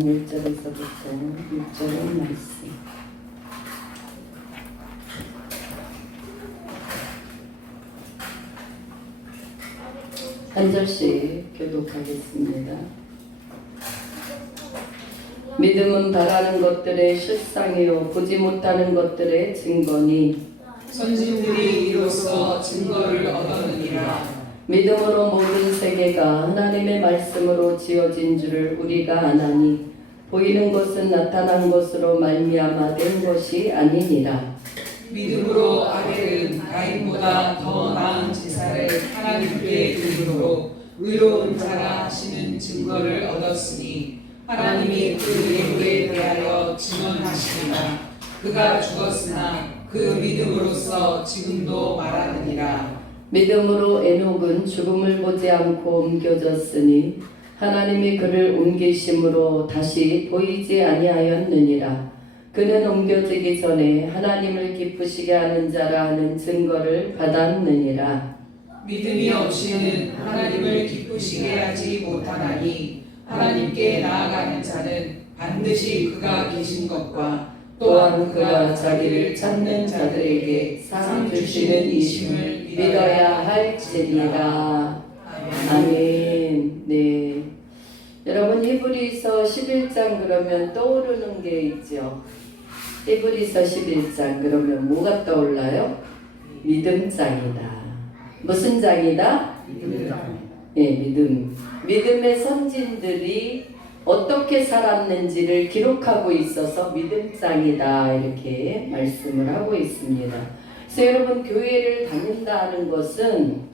1절에서부터 6절의 말씀. 한 절씩 교독하겠습니다. 믿음은 바라는 것들의 실상이요 보지 못하는 것들의 증거니 선진들이 이로써 증거를 얻었느니라. 믿음으로 모든 세계가 하나님의 말씀으로 지어진 줄을 우리가 아나니 보이는 것은 나타난 것으로 말미암아 된 것이 아니니라. 믿음으로 아벨은 가인보다 더 나은 제사를 하나님께 드림으로 의로운 자라 하시는 증거를 얻었으니 하나님이 그 예물에 대하여 증언하시니라. 그가 죽었으나 그 믿음으로써 지금도 말하느니라. 믿음으로 에녹은 죽음을 보지 않고 옮겨졌으니 하나님이 그를 옮기심으로 다시 보이지 아니하였느니라. 그는 옮겨지기 전에 하나님을 기쁘시게 하는 자라 하는 증거를 받았느니라. 믿음이 없이는 하나님을 기쁘시게 하지 못하나니 하나님께 나아가는 자는 반드시 그가 계신 것과 또한 그가 자기를 찾는 자들에게 상 주시는 이심을 믿어야 할지니라. 아멘. 네. 여러분 히브리서 11장 그러면 떠오르는 게 있죠. 히브리서 11장 그러면 뭐가 떠올라요? 믿음장이다. 무슨 장이다? 네, 믿음. 믿음의 선진들이 어떻게 살았는지를 기록하고 있어서 믿음장이다 이렇게 말씀을 하고 있습니다. 그래서 여러분 교회를 다닌다는 것은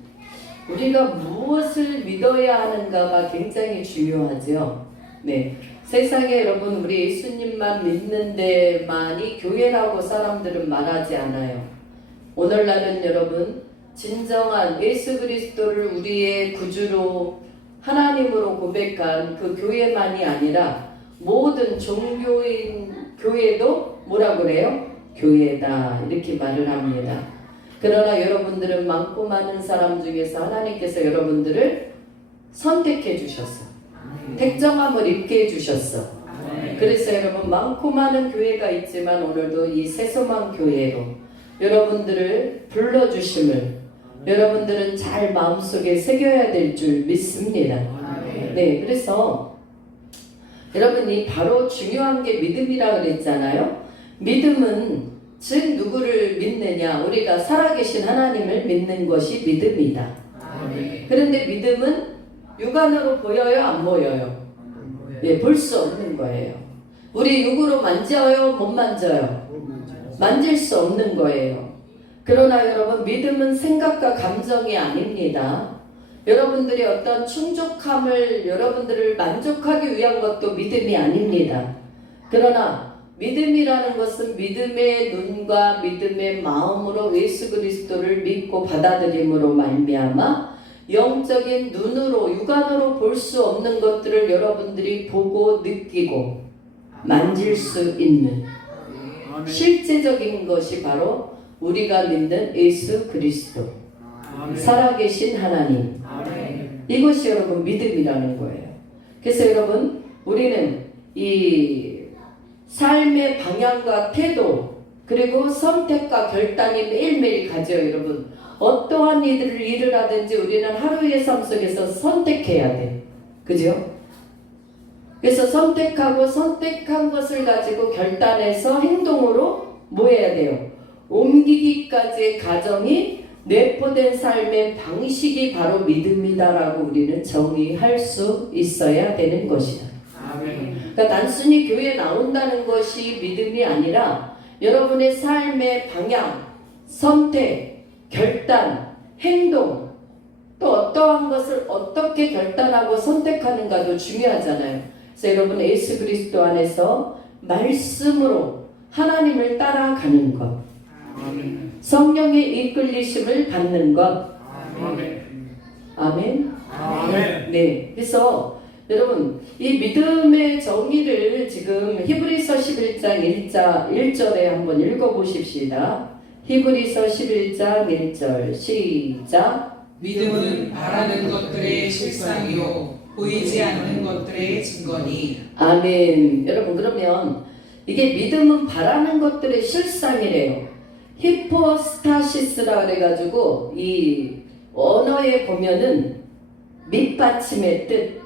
우리가 무엇을 믿어야 하는가가 굉장히 중요하죠. 네, 세상에 여러분 우리 예수님만 믿는 데만이 교회라고 사람들은 말하지 않아요. 오늘날은 여러분 진정한 예수 그리스도를 우리의 구주로 하나님으로 고백한 그 교회만이 아니라 모든 종교인 교회도 뭐라 그래요? 교회다 이렇게 말을 합니다. 그러나 여러분들은 많고 많은 사람 중에서 하나님께서 여러분들을 선택해 주셨어. 택정함을 입게 해주셨어. 그래서 여러분 많고 많은 교회가 있지만 오늘도 이 새소망 교회로 여러분들을 불러주심을 여러분들은 잘 마음속에 새겨야 될 줄 믿습니다. 네, 그래서 여러분이 바로 중요한 게 믿음이라 그랬잖아요. 믿음은 즉 누구를 믿느냐? 우리가 살아계신 하나님을 믿는 것이 믿음이다. 그런데 믿음은 육안으로 보여요? 안 보여요? 예, 볼 수 없는 거예요. 우리 육으로 만져요? 못 만져요? 만질 수 없는 거예요. 그러나 여러분 믿음은 생각과 감정이 아닙니다. 여러분들이 어떤 충족함을 여러분들을 만족하기 위한 것도 믿음이 아닙니다. 그러나 믿음이라는 것은 믿음의 눈과 믿음의 마음으로 예수 그리스도를 믿고 받아들임으로 말미암아 영적인 눈으로 육안으로 볼 수 없는 것들을 여러분들이 보고 느끼고 만질 수 있는 실제적인 것이 바로 우리가 믿는 예수 그리스도 살아계신 하나님 이것이 여러분 믿음이라는 거예요. 그래서 여러분 우리는 이 삶의 방향과 태도 그리고 선택과 결단이 매일매일 가져요. 여러분 어떠한 일을 하든지 우리는 하루의 삶 속에서 선택해야 돼. 그죠? 그래서 선택하고 선택한 것을 가지고 결단해서 행동으로 뭐 해야 돼요? 옮기기까지의 과정이 내포된 삶의 방식이 바로 믿음이다라고 우리는 정의할 수 있어야 되는 것이다. 그러니까 단순히 교회에 나온다는 것이 믿음이 아니라 여러분의 삶의 방향, 선택, 결단, 행동 또 어떠한 것을 어떻게 결단하고 선택하는가도 중요하잖아요. 그래서 여러분 예수 그리스도 안에서 말씀으로 하나님을 따라가는 것 성령의 이끌리심을 받는 것 아멘. 네, 그래서 여러분 이 믿음의 정의를 지금 히브리서 11장 1절에 한번 읽어보십시다. 히브리서 11장 1절 시작. 믿음은 바라는 것들의 실상이요 보이지 않는 것들의 증거니. 아멘. 여러분, 그러면 이게 믿음은 바라는 것들의 실상이래요. 히포스타시스라 그래가지고 이 언어에 보면은 밑받침의 뜻,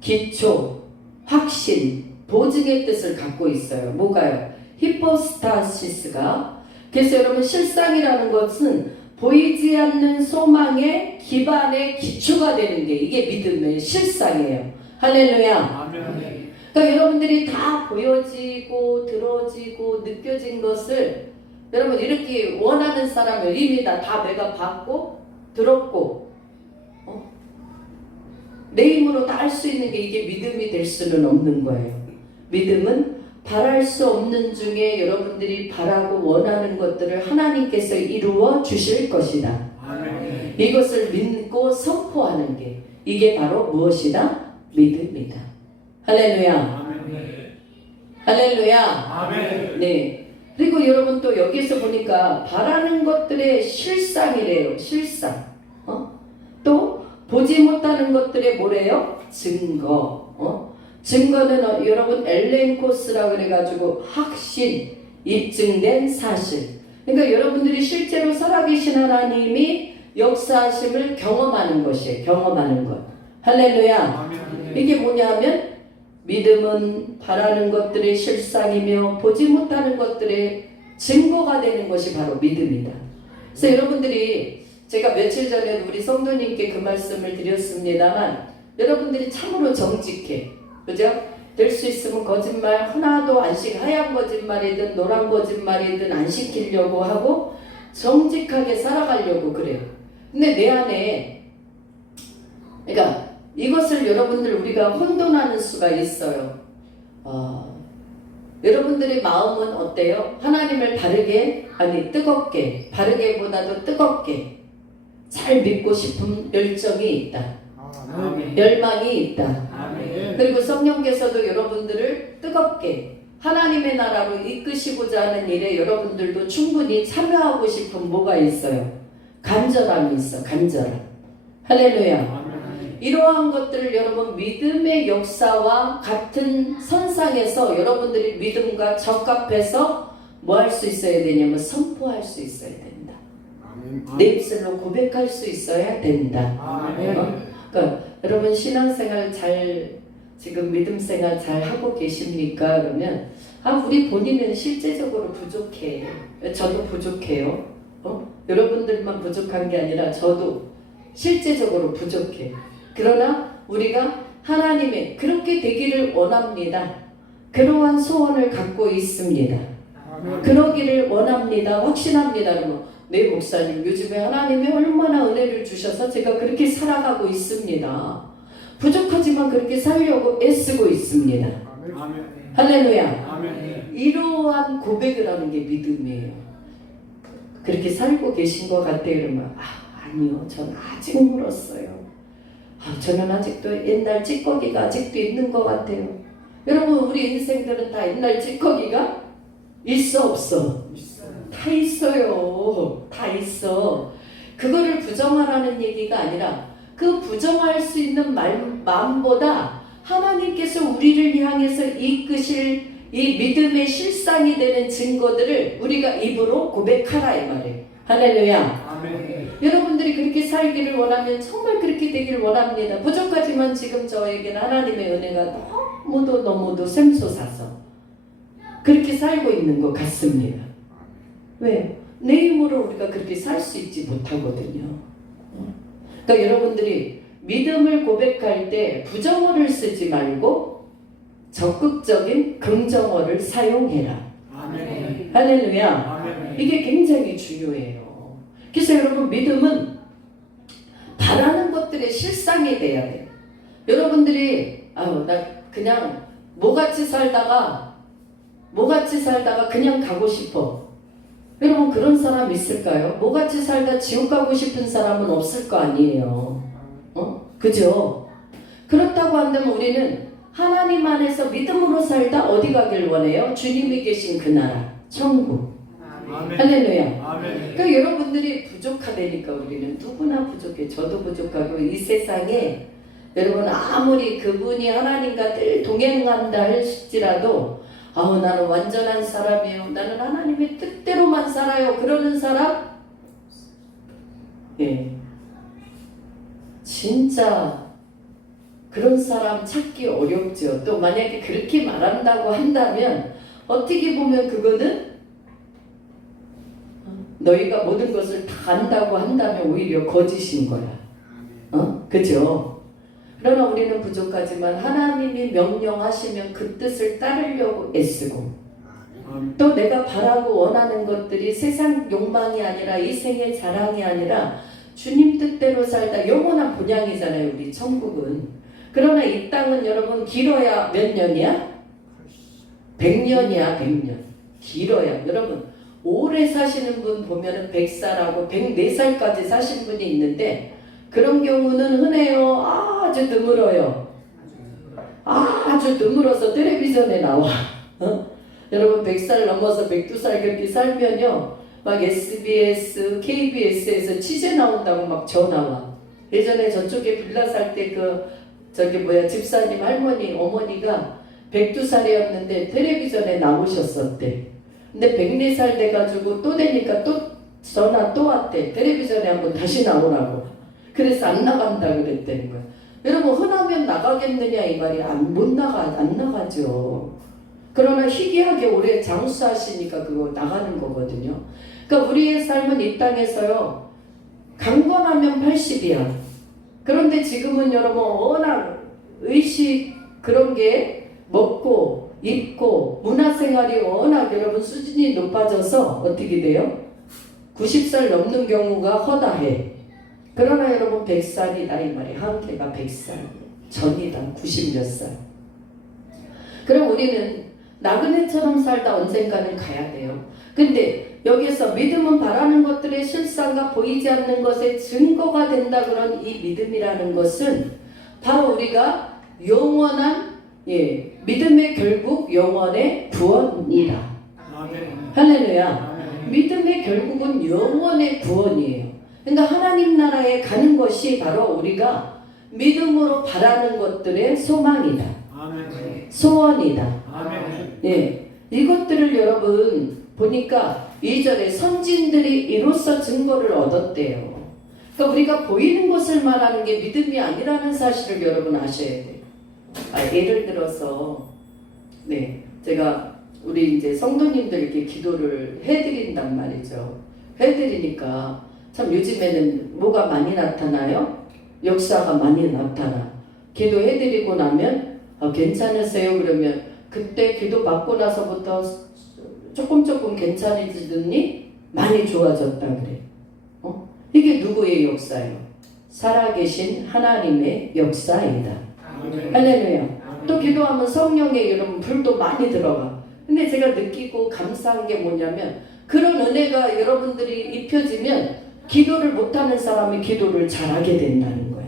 기초, 확신, 보증의 뜻을 갖고 있어요. 뭐가요? 히포스타시스가. 그래서 여러분, 실상이라는 것은 보이지 않는 소망의 기반의 기초가 되는 게 이게 믿음의 실상이에요. 할렐루야. 아멘. 그러니까 여러분들이 다 보여지고 들어지고 느껴진 것을 여러분 이렇게 원하는 사람을 이미 다 내가 봤고 들었고 내 힘으로 다 할 수 있는 게 이게 믿음이 될 수는 없는 거예요. 믿음은 바랄 수 없는 중에 여러분들이 바라고 원하는 것들을 하나님께서 이루어 주실 것이다. 아멘. 이것을 믿고 선포하는 게 이게 바로 무엇이다? 믿음이다. 할렐루야. 아멘. 할렐루야. 아멘. 네. 그리고 여러분 또 여기서 보니까 바라는 것들의 실상이래요. 실상. 또 보지 못하는 것들의 뭐래요? 증거. 증거는 여러분 엘렌코스라고 그래가지고 확신, 입증된 사실. 그러니까 여러분들이 실제로 살아계신 하나님이 역사하심을 경험하는 것이에요. 경험하는 것. 할렐루야. 아멘. 이게 뭐냐면 믿음은 바라는 것들의 실상이며 보지 못하는 것들의 증거가 되는 것이 바로 믿음이다. 그래서 여러분들이 제가 며칠 전에 우리 성도님께 그 말씀을 드렸습니다만 여러분들이 참으로 정직해. 그죠? 될 수 있으면 거짓말 하나도 안 시키고 하얀 거짓말이든 노란 거짓말이든 안 시키려고 하고 정직하게 살아가려고 그래요. 근데 내 안에 그러니까 이것을 여러분들 우리가 혼돈하는 수가 있어요. 여러분들의 마음은 어때요? 하나님을 바르게 아니 뜨겁게 바르게보다도 뜨겁게 잘 믿고 싶은 열정이 있다. 아멘. 열망이 있다. 아멘. 그리고 성령께서도 여러분들을 뜨겁게 하나님의 나라로 이끄시고자 하는 일에 여러분들도 충분히 참여하고 싶은 뭐가 있어요? 간절함이 있어. 간절함. 할렐루야. 아멘. 이러한 것들을 여러분 믿음의 역사와 같은 선상에서 여러분들이 믿음과 적합해서 뭐 할 수 있어야 되냐면 선포할 수 있어야 된다. 아멘. 내 입술로 고백할 수 있어야 된다. 아멘. 그러니까 여러분 신앙생활 잘 지금 믿음생활 잘 하고 계십니까? 그러면 우리 본인은 실제적으로 부족해. 저도 부족해요. 여러분들만 부족한 게 아니라 저도 실제적으로 부족해. 그러나 우리가 하나님의 그렇게 되기를 원합니다. 그러한 소원을 갖고 있습니다. 아멘. 그러기를 원합니다. 확신합니다. 그러면 네 목사님 요즘에 하나님이 얼마나 은혜를 주셔서 제가 그렇게 살아가고 있습니다. 부족하지만 그렇게 살려고 애쓰고 있습니다. 아멘. 할렐루야. 아멘. 이러한 고백을 하는 게 믿음이에요. 그렇게 살고 계신 것 같아요. 그러면 아니요. 전 아직 멀었어요. 저는 아직도 옛날 찌꺼기가 아직도 있는 것 같아요. 여러분 우리 인생들은 다 옛날 찌꺼기가 있어 없어? 다 있어요. 다 있어. 그거를 부정하라는 얘기가 아니라 그 부정할 수 있는 마음보다 하나님께서 우리를 향해서 이끄실 이 믿음의 실상이 되는 증거들을 우리가 입으로 고백하라 이 말이에요. 할렐루야. 아멘. 여러분들이 그렇게 살기를 원하면 정말 그렇게 되기를 원합니다. 부족하지만 지금 저에게는 하나님의 은혜가 너무도 샘솟아서 그렇게 살고 있는 것 같습니다. 왜요? 내 힘으로 우리가 그렇게 살 수 있지 못하거든요. 그러니까 여러분들이 믿음을 고백할 때 부정어를 쓰지 말고 적극적인 긍정어를 사용해라. 아멘. 할렐루야. 아멘. 이게 굉장히 중요해요. 그래서 여러분 믿음은 바라는 것들의 실상이 돼야 돼요. 여러분들이 나 그냥 뭐같이 살다가 그냥 가고 싶어. 여러분 그런 사람 있을까요? 뭐같이 살다 지옥 가고 싶은 사람은 없을 거 아니에요. 그죠? 그렇다고 한다면 우리는 하나님 안에서 믿음으로 살다 어디 가길 원해요? 주님이 계신 그 나라, 천국. 아멘. 할렐루야. 아멘. 그러니까 여러분들이 부족하다니까 우리는 누구나 부족해. 저도 부족하고 이 세상에 여러분 아무리 그분이 하나님과 늘 동행한다 할지라도 나는 완전한 사람이에요. 나는 하나님의 뜻대로만 살아요. 그러는 사람? 예. 진짜 그런 사람 찾기 어렵죠. 또 만약에 그렇게 말한다고 한다면 어떻게 보면 그거는 너희가 모든 것을 다 안다고 한다면 오히려 거짓인 거야. 그죠? 그러나 우리는 부족하지만 하나님이 명령하시면 그 뜻을 따르려고 애쓰고 또 내가 바라고 원하는 것들이 세상 욕망이 아니라 이 생의 자랑이 아니라 주님 뜻대로 살다 영원한 본향이잖아요. 우리 천국은. 그러나 이 땅은 여러분 길어야 몇 년이야? 100년이야. 100년. 길어야. 여러분 오래 사시는 분 보면은 100살하고 104살까지 사신 분이 있는데 그런 경우는 흔해요. 아주 드물어요. 아주 드물어서 텔레비전에 나와. 여러분 100살 넘어서 102살 그렇게 살면요 막 SBS, KBS에서 취재 나온다고 막 전화와. 예전에 저쪽에 빌라 살 때 집사님 할머니 어머니가 102살이었는데 텔레비전에 나오셨었대. 근데 104살 돼가지고 또 되니까 또 전화 또 왔대. 텔레비전에 한번 다시 나오라고. 그래서 안 나간다 그랬다는 거야. 여러분 흔하면 나가겠느냐 이 말이 안 나가죠. 그러나 희귀하게 오래 장수하시니까 그거 나가는 거거든요. 그러니까 우리의 삶은 이 땅에서요 강건하면 80이야. 그런데 지금은 여러분 워낙 의식 그런 게 먹고 입고 문화생활이 워낙 여러분 수준이 높아져서 어떻게 돼요? 90살 넘는 경우가 허다해. 그러나 여러분 100살이다 이 말이에요. 한계가 100살 전이다. 90몇 살. 그럼 우리는 나그네처럼 살다 언젠가는 가야 돼요. 근데 여기서 믿음은 바라는 것들의 실상과 보이지 않는 것의 증거가 된다 그런 이 믿음이라는 것은 바로 우리가 영원한 믿음의 결국 영원의 구원이다. 할렐루야. 믿음의 결국은 영원의 구원이에요. 그러니까 하나님 나라에 가는 것이 바로 우리가 믿음으로 바라는 것들의 소망이다. 소원이다. 이것들을 여러분 보니까 2절에 선진들이 이로써 증거를 얻었대요. 그러니까 우리가 보이는 것을 말하는 게 믿음이 아니라는 사실을 여러분 아셔야 돼요. 예를 들어서 제가 우리 이제 성도님들께 기도를 해드린단 말이죠. 해드리니까 참 요즘에는 뭐가 많이 나타나요? 역사가 많이 나타나. 기도해드리고 나면 괜찮으세요? 그러면 그때 기도 받고 나서부터 조금 괜찮아지더니 많이 좋아졌다 그래. 이게 누구의 역사예요? 살아계신 하나님의 역사이다. 할렐루야. 또 기도하면 성령의 여러분 불도 많이 들어가. 근데 제가 느끼고 감사한 게 뭐냐면 그런 은혜가 여러분들이 입혀지면 기도를 못하는 사람이 기도를 잘하게 된다는 거야.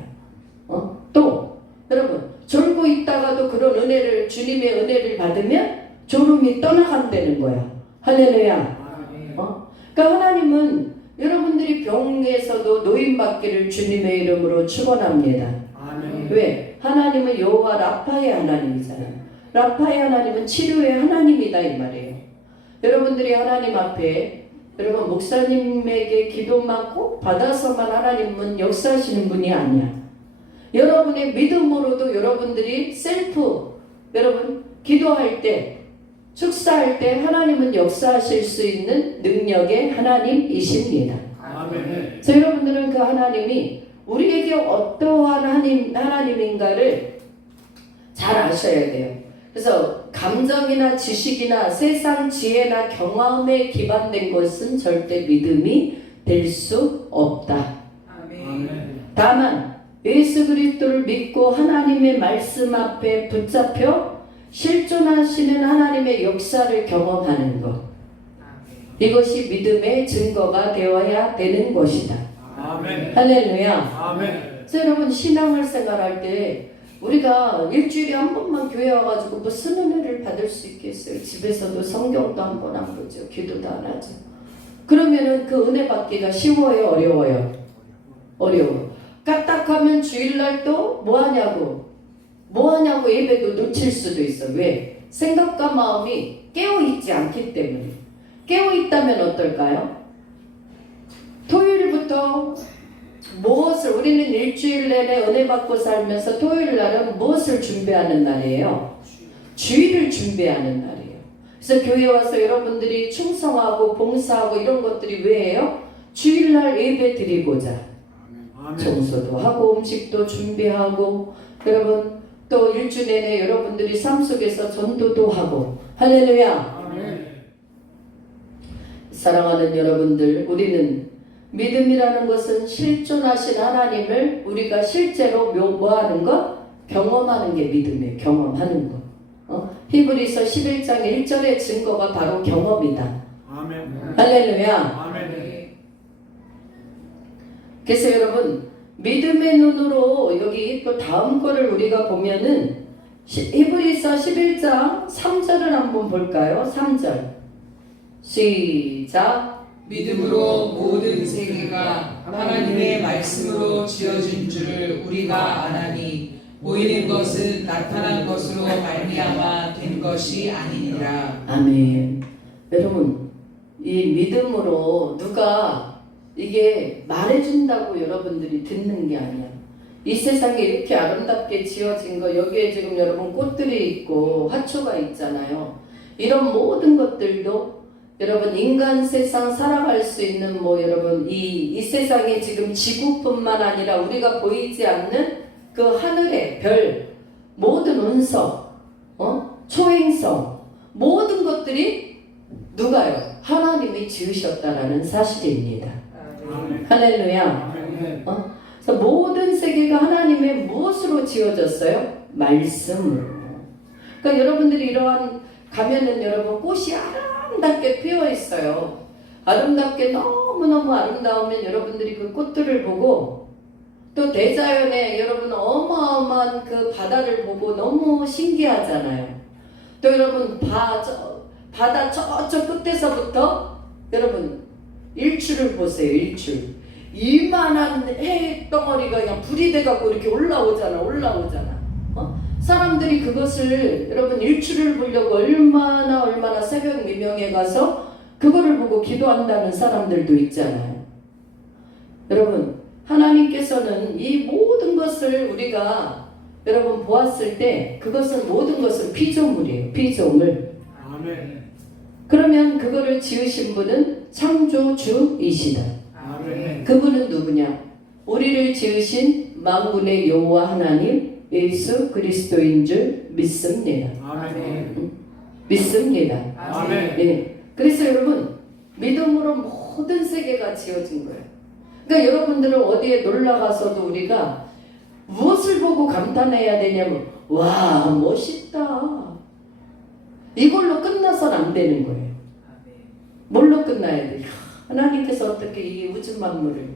또 여러분 졸고 있다가도 그런 은혜를 주님의 은혜를 받으면 졸음이 떠나간다는 거야. 할렐루야. 그러니까 하나님은 여러분들이 병에서도 노임받기를 주님의 이름으로 축원합니다. 왜? 하나님은 여호와 라파의 하나님이잖아요. 라파의 하나님은 치료의 하나님이다 이 말이에요. 여러분들이 하나님 앞에 여러분 목사님에게 기도만 꼭 받아서만 하나님은 역사하시는 분이 아니야. 여러분의 믿음으로도 여러분들이 여러분 기도할 때 축사할 때 하나님은 역사하실 수 있는 능력의 하나님이십니다. 그래서 여러분들은 그 하나님이 우리에게 어떠한 하나님인가를 잘 아셔야 돼요. 그래서 감정이나 지식이나 세상 지혜나 경험에 기반된 것은 절대 믿음이 될 수 없다. 다만 예수 그리스도를 믿고 하나님의 말씀 앞에 붙잡혀 실존하시는 하나님의 역사를 경험하는 것, 이것이 믿음의 증거가 되어야 되는 것이다. 할렐루야. 그래서 여러분 신앙을 생활할 때 우리가 일주일에 한 번만 교회 와가지고 무슨 은혜를 받을 수 있겠어요? 집에서도 성경도 한 번 안 보죠. 기도도 안 하죠. 그러면은 그 은혜 받기가 쉬워요? 어려워요? 어려워. 까딱하면 주일날 또 뭐하냐고 예배도 놓칠 수도 있어. 왜? 생각과 마음이 깨어있지 않기 때문에. 깨어있다면 어떨까요? 토요일부터 무엇을, 우리는 일주일 내내 은혜 받고 살면서 토요일 날은 무엇을 준비하는 날이에요? 주일을 준비하는 날이에요. 그래서 교회 와서 여러분들이 충성하고 봉사하고 이런 것들이 왜예요? 주일날 예배 드리고자. 청소도 하고 음식도 준비하고, 여러분 또 일주 내내 여러분들이 삶 속에서 전도도 하고. 할렐루야. 사랑하는 여러분들, 우리는 믿음이라는 것은 실존하신 하나님을 우리가 실제로 뭐하는 것? 경험하는 게 믿음이에요. 경험하는 것. 히브리서 11장 1절의 증거가 바로 경험이다. 아멘. 할렐루야. 아멘. 그래서 여러분, 믿음의 눈으로 여기 또 다음 거를 우리가 보면은 히브리서 11장 3절을 한번 볼까요? 3절 시작. 믿음으로 모든 세계가 하나님의 말씀으로 지어진 줄을 우리가 아나니 보이는 것은 나타난 것으로 말미암아 된 것이 아니니라. 아멘. 여러분, 이 믿음으로 누가 이게 말해준다고 여러분들이 듣는 게 아니야. 이 세상에 이렇게 아름답게 지어진 거, 여기에 지금 여러분 꽃들이 있고 화초가 있잖아요. 이런 모든 것들도 여러분 인간 세상 살아갈 수 있는 여러분 이 세상에 지금 지구뿐만 아니라 우리가 보이지 않는 그 하늘의 별, 모든 운석, 초행성, 모든 것들이 누가요? 하나님이 지으셨다라는 사실입니다. 할렐루야. 그래서 모든 세계가 하나님의 무엇으로 지어졌어요? 말씀으로. 그러니까 여러분들이 이러한 가면은 여러분 꽃이 아름답게 피어 있어요. 아름답게 너무너무 아름다우면 여러분들이 그 꽃들을 보고 또 대자연에 여러분 어마어마한 그 바다를 보고 너무 신기하잖아요. 또 여러분 바다 저쪽 끝에서부터 여러분 일출을 보세요. 일출. 이만한 해 덩어리가 그냥 불이 돼갖고 이렇게 올라오잖아. 사람들이 그것을 여러분 일출을 보려고 얼마나 새벽 미명에 가서 그거를 보고 기도한다는 사람들도 있잖아요. 여러분 하나님께서는 이 모든 것을 우리가 여러분 보았을 때 그것은 모든 것은 피조물이에요. 피조물. 아멘. 그러면 그거를 지으신 분은 창조주이시다. 아멘. 그분은 누구냐? 우리를 지으신 만군의 여호와 하나님 예수 그리스도인 줄 믿습니다. 아멘. 믿습니다. 아멘. 네. 그래서 여러분 믿음으로 모든 세계가 지어진 거예요. 그러니까 여러분들은 어디에 놀러 가서도 우리가 무엇을 보고 감탄해야 되냐면 와 멋있다. 이걸로 끝나선 안 되는 거예요. 뭘로 끝나야 돼? 하나님께서 어떻게 이 우주 만물을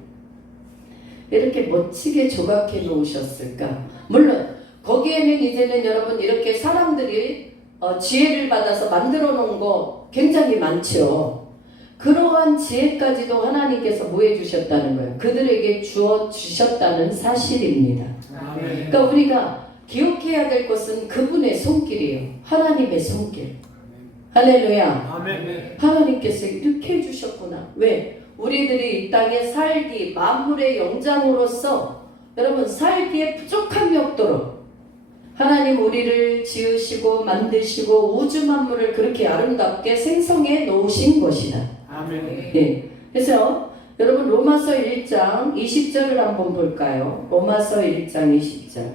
이렇게 멋지게 조각해 놓으셨을까? 물론 거기에는 이제는 여러분 이렇게 사람들이 지혜를 받아서 만들어 놓은 거 굉장히 많죠. 그러한 지혜까지도 하나님께서 뭐 해주셨다는 거예요? 그들에게 주어 주셨다는 사실입니다. 아멘. 그러니까 우리가 기억해야 될 것은 그분의 손길이에요. 하나님의 손길. 할렐루야. 아멘. 하나님께서 이렇게 해주셨구나. 왜? 우리들이 이 땅에 살기, 만물의 영장으로서 여러분 살기에 부족함이 없도록 하나님 우리를 지으시고 만드시고 우주 만물을 그렇게 아름답게 생성해 놓으신 것이다. 아멘. 네. 그래서 여러분 로마서 1장 20절을 한번 볼까요? 로마서 1장 20절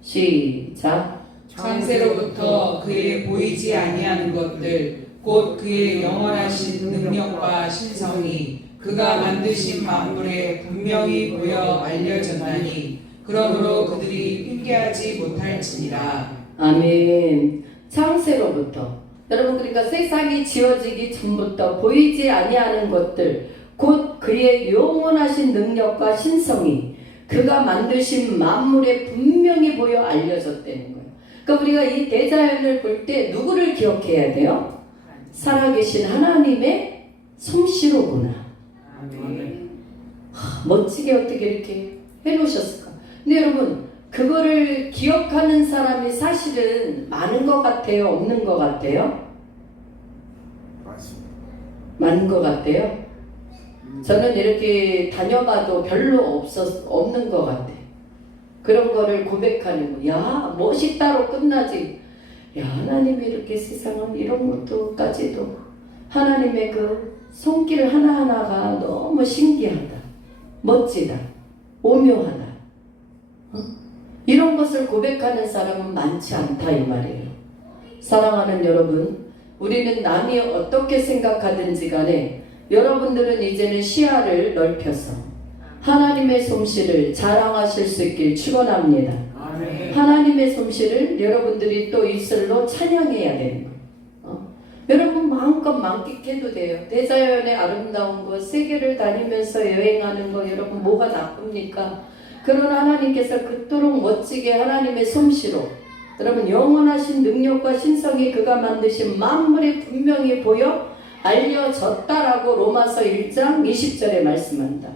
시작. 창세로부터 그의 보이지 아니하는 것들 곧 그의 영원하신 능력과 신성이 그가 만드신 만물에 분명히 보여 알려졌나니 그러므로 그들이 핑계하지 못할지니라. 아멘. 창세로부터 여러분 그러니까 세상이 지어지기 전부터 보이지 아니하는 것들 곧 그의 영원하신 능력과 신성이 그가 만드신 만물에 분명히 보여 알려졌다는 거예요. 그러니까 우리가 이 대자연을 볼 때 누구를 기억해야 돼요? 살아계신 하나님의 솜씨로구나. 아멘. 멋지게 어떻게 이렇게 해놓으셨을까? 근데 여러분 그거를 기억하는 사람이 사실은 많은 것 같아요? 없는 것 같아요? 맞습니다. 많은 것 같아요? 저는 이렇게 다녀봐도 별로 없는 것 같아. 그런 거를 고백하는 거. 야, 멋있다로 끝나지. 야, 하나님이 이렇게 세상은 이런 것도까지도 하나님의 그 손길 하나하나가 너무 신기하다. 멋지다. 오묘하다. 이런 것을 고백하는 사람은 많지 않다 이 말이에요. 사랑하는 여러분, 우리는 남이 어떻게 생각하든지 간에 여러분들은 이제는 시야를 넓혀서 하나님의 솜씨를 자랑하실 수 있길 축원합니다. 아멘. 하나님의 솜씨를 여러분들이 또 입술로 찬양해야 되는 거예요. 여러분 마음껏 만끽해도 돼요. 대자연의 아름다운 것, 세계를 다니면서 여행하는 거 여러분 뭐가 나쁩니까? 그러나 하나님께서 그토록 멋지게 하나님의 솜씨로 여러분 영원하신 능력과 신성이 그가 만드신 만물이 분명히 보여 알려졌다라고 로마서 1장 20절에 말씀한다.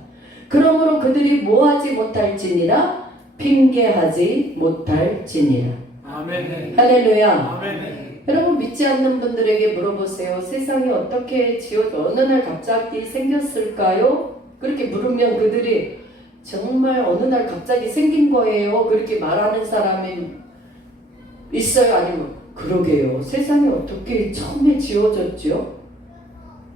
그러므로 그들이 뭐하지 못할지니라 핑계하지 못할지니라. 아멘. 할렐루야. 아멘. 여러분 믿지 않는 분들에게 물어보세요. 세상이 어떻게 어느 날 갑자기 생겼을까요? 그렇게 물으면 그들이 정말 어느 날 갑자기 생긴 거예요. 그렇게 말하는 사람이 있어요? 아니면 그러게요. 세상이 어떻게 처음에 지어졌죠?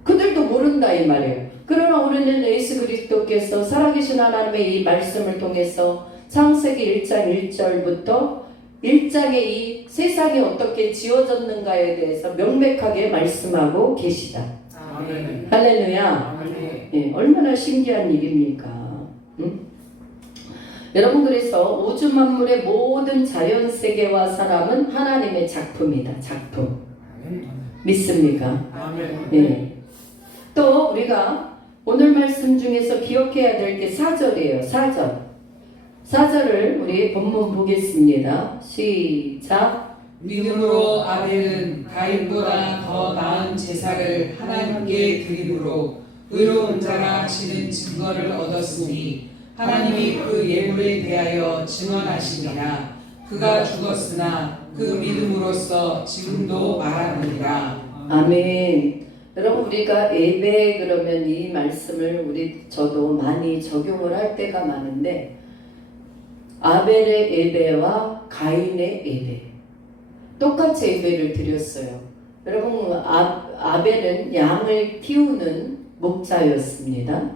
그들도 모른다 이 말이에요. 그러나 우리는 예수 그리스도께서 살아계신 하나님의 이 말씀을 통해서 창세기 1장 1절부터 1장의 이 세상이 어떻게 지어졌는가에 대해서 명백하게 말씀하고 계시다. 아멘. 할렐루야. 아멘. 예, 얼마나 신기한 일입니까? 응? 여러분 그래서 우주 만물의 모든 자연 세계와 사람은 하나님의 작품이다. 작품. 믿습니까? 아멘. 예. 또 우리가 오늘 말씀 중에서 기억해야 될 게 4절이에요. 4절. 4절을 우리 본문 보겠습니다. 시작. 믿음으로 아벨은 가인보다 더 나은 제사를 하나님께 드림으로 의로운 자라 하시는 증거를 얻었으니 하나님이 그 예물에 대하여 증언하시니라. 그가 죽었으나 그 믿음으로써 지금도 말하느니라. 아멘. 여러분 우리가 예배 그러면 이 말씀을 저도 많이 적용을 할 때가 많은데 아벨의 예배와 가인의 예배 똑같이 예배를 드렸어요. 여러분 아벨은 양을 키우는 목자였습니다.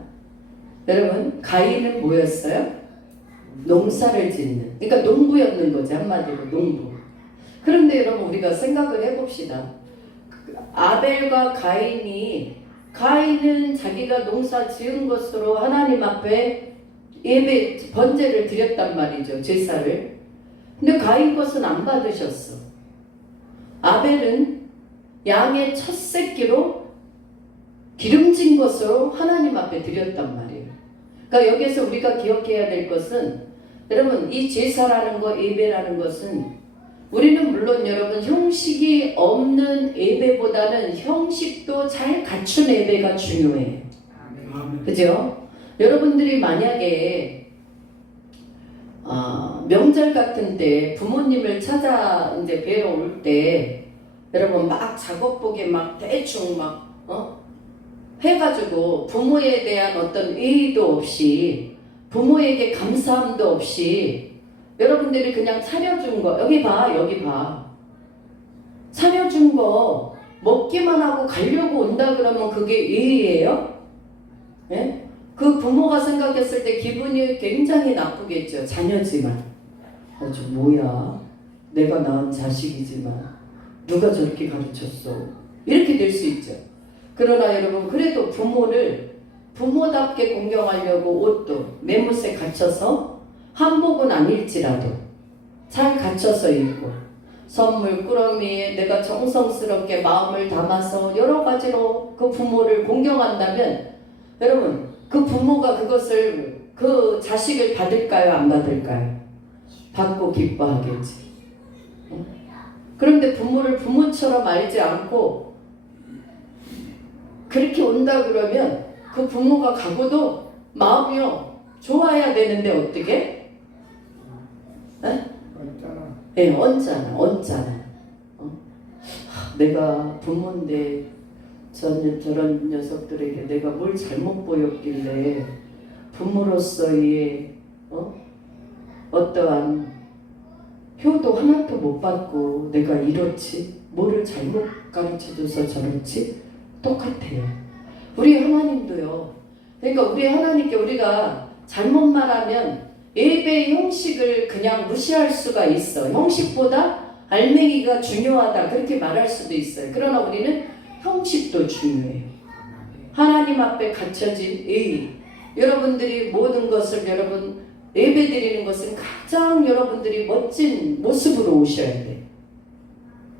여러분 가인은 뭐였어요? 농사를 짓는, 그러니까 농부였는 거지. 한마디로 농부. 그런데 여러분 우리가 생각을 해봅시다. 아벨과 가인은 자기가 농사 지은 것으로 하나님 앞에 예배 번제를 드렸단 말이죠. 제사를. 근데 가인 것은 안 받으셨어. 아벨은 양의 첫 새끼로 기름진 것으로 하나님 앞에 드렸단 말이에요. 그러니까 여기서 우리가 기억해야 될 것은 여러분 이 제사라는 거, 예배라는 것은 우리는 물론 여러분 형식이 없는 예배보다는 형식도 잘 갖춘 예배가 중요해요. 아멘. 그죠? 여러분들이 만약에 명절 같은 때 부모님을 찾아 이제 뵈러 올 때 여러분 막 작업복에 막 대충 막 해가지고 부모에 대한 어떤 예의도 없이 부모에게 감사함도 없이 여러분들이 그냥 차려준 거 여기 봐 차려준 거 먹기만 하고 가려고 온다 그러면 그게 예의예요? 예? 그 부모가 생각했을 때 기분이 굉장히 나쁘겠죠. 자녀지만 저 뭐야 내가 낳은 자식이지만 누가 저렇게 가르쳤어 이렇게 될 수 있죠. 그러나 여러분 그래도 부모를 부모답게 공경하려고 옷도 매무새 갖춰서 한복은 아닐지라도 잘 갖춰서 입고 선물 꾸러미에 내가 정성스럽게 마음을 담아서 여러 가지로 그 부모를 공경한다면 여러분 그 부모가 그것을 그 자식을 받을까요? 안 받을까요? 받고 기뻐하겠지. 그런데 부모를 부모처럼 알지 않고 그렇게 온다 그러면 그 부모가 가고도 마음이요 좋아야 되는데 어떻게? 예, 얹잖아. 내가 부모인데 저런 녀석들에게 내가 뭘 잘못 보였길래 부모로서의 어떠한 효도 하나도 못 받고 내가 이렇지? 뭐를 잘못 가르쳐줘서 저렇지? 똑같아요. 우리 하나님도요. 그러니까 우리 하나님께 우리가 잘못 말하면 예배 형식을 그냥 무시할 수가 있어. 형식보다 알맹이가 중요하다 그렇게 말할 수도 있어요. 그러나 우리는 형식도 중요해요. 하나님 앞에 갖춰진 예의. 여러분들이 모든 것을 여러분 예배 드리는 것은 가장 여러분들이 멋진 모습으로 오셔야 돼.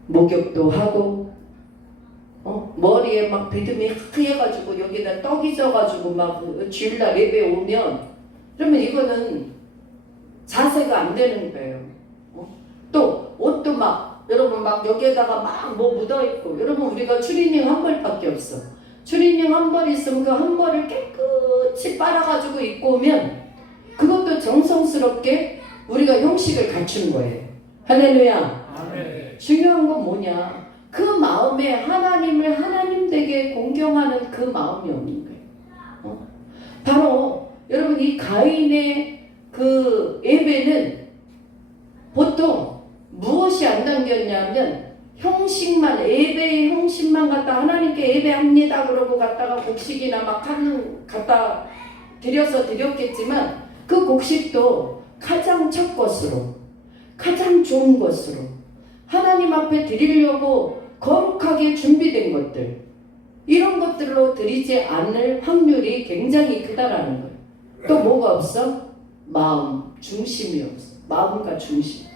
목욕도 하고 머리에 막 비듬이 하얘가지고 여기다 떡이 져가지고 막 주일날 예배 오면 그러면 이거는 자세가 안 되는 거예요. 또 옷도 막 여러분 막 여기에다가 막 뭐 묻어있고 여러분 우리가 추리닝 한 벌밖에 없어. 추리닝 한 벌 있으면 그 한 벌을 깨끗이 빨아가지고 입고 오면 그것도 정성스럽게 우리가 형식을 갖춘 거예요. 할렐루야. 아멘. 중요한 건 뭐냐? 그 마음에 하나님을 하나님 되게 공경하는 그 마음이 없는 거예요. 바로 여러분 이 가인의 그 예배는 보통 무엇이 안 담겼냐면 형식만 예배의 형식만 갖다 하나님께 예배합니다 그러고 갖다가 곡식이나 막 갖다 드렸겠지만 그 곡식도 가장 첫 것으로 가장 좋은 것으로 하나님 앞에 드리려고 거룩하게 준비된 것들 이런 것들로 드리지 않을 확률이 굉장히 크다라는 거예요. 또 뭐가 없어? 마음 중심이 없어. 마음과 중심.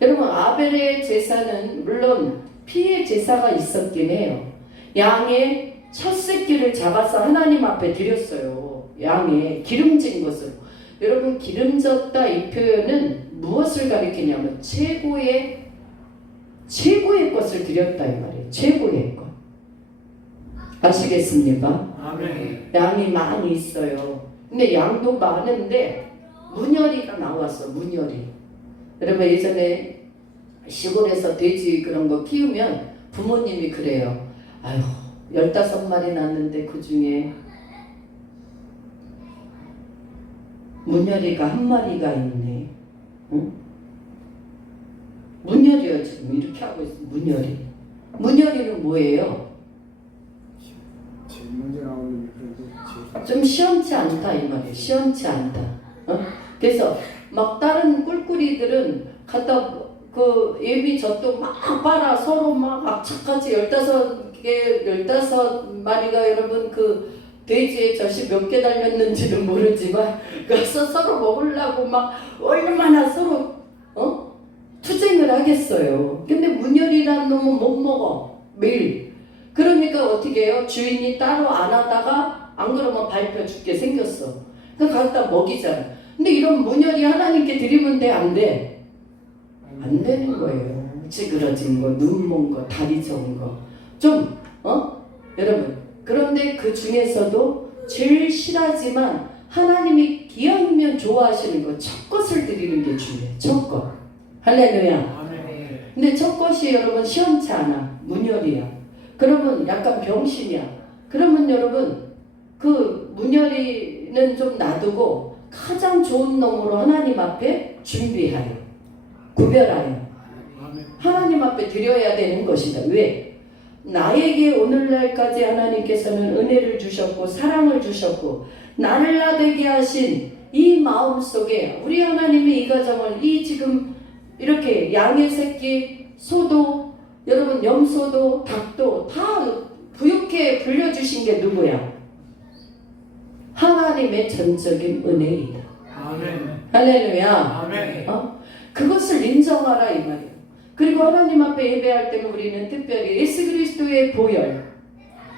여러분 아벨의 제사는 물론 피의 제사가 있었긴 해요. 양의 첫 새끼를 잡아서 하나님 앞에 드렸어요. 양의 기름진 것으로. 여러분 기름졌다 이 표현은 무엇을 가리키냐면 최고의 것을 드렸다 이 말이에요. 최고의 것. 아시겠습니까? 아멘. 양이 많이 있어요. 근데 양도 많은데 문열이가 나왔어. 문열이. 여러분 예전에 시골에서 돼지 그런 거 키우면 부모님이 그래요. 아유 15마리 낳았는데 그 중에 문열이가 한 마리가 있네. 응? 문열이요 지금 이렇게 하고 있어. 문열이는 뭐예요? 제일 먼저 나오는 그래도 좀 시원치 않다 이 말이에요. 시원치 않다. 그래서 막 다른 꿀꿀이들은 갖다 그 예비 젖도 막 빨아 서로 막 악착같이 15마리가 여러분 그 돼지의 젖이 몇 개 달렸는지는 모르지만 그래서 서로 먹으려고 막 얼마나 서로 투쟁을 하겠어요. 근데 문열이라는 놈은 못 먹어 매일. 그러니까 어떻게 해요? 주인이 따로 안 하다가 안 그러면 밟혀 죽게 생겼어. 그러니까 갖다 먹이잖아. 근데 이런 문열이 하나님께 드리면 돼? 안 돼? 안 되는 거예요. 찌그러진 거, 눈 먼 거, 다리 적은 거. 좀 여러분 그런데 그 중에서도 제일 실하지만 하나님이 기왕이면 좋아하시는 거 첫 것을 드리는 게 중요해요. 첫 것. 할렐루야. 아멘. 근데 첫 것이 여러분 시원치 않아. 문열이야. 그러면 약간 병신이야. 그러면 여러분 그 문열이는 좀 놔두고 가장 좋은 놈으로 하나님 앞에 준비하여 구별하여 하나님 앞에 드려야 되는 것이다. 왜? 나에게 오늘날까지 하나님께서는 은혜를 주셨고 사랑을 주셨고 나를 나되게 하신 이 마음 속에 우리 하나님의 이 가정을 이 지금 이렇게 양의 새끼, 소도 여러분 염소도 닭도 다 부유케 불려주신 게 누구야? 하나님의 전적인 은혜이다. 아멘. 할렐루야. 아멘. 그것을 인정하라 이 말이에요. 그리고 하나님 앞에 예배할 때는 우리는 특별히 예수 그리스도의 보혈.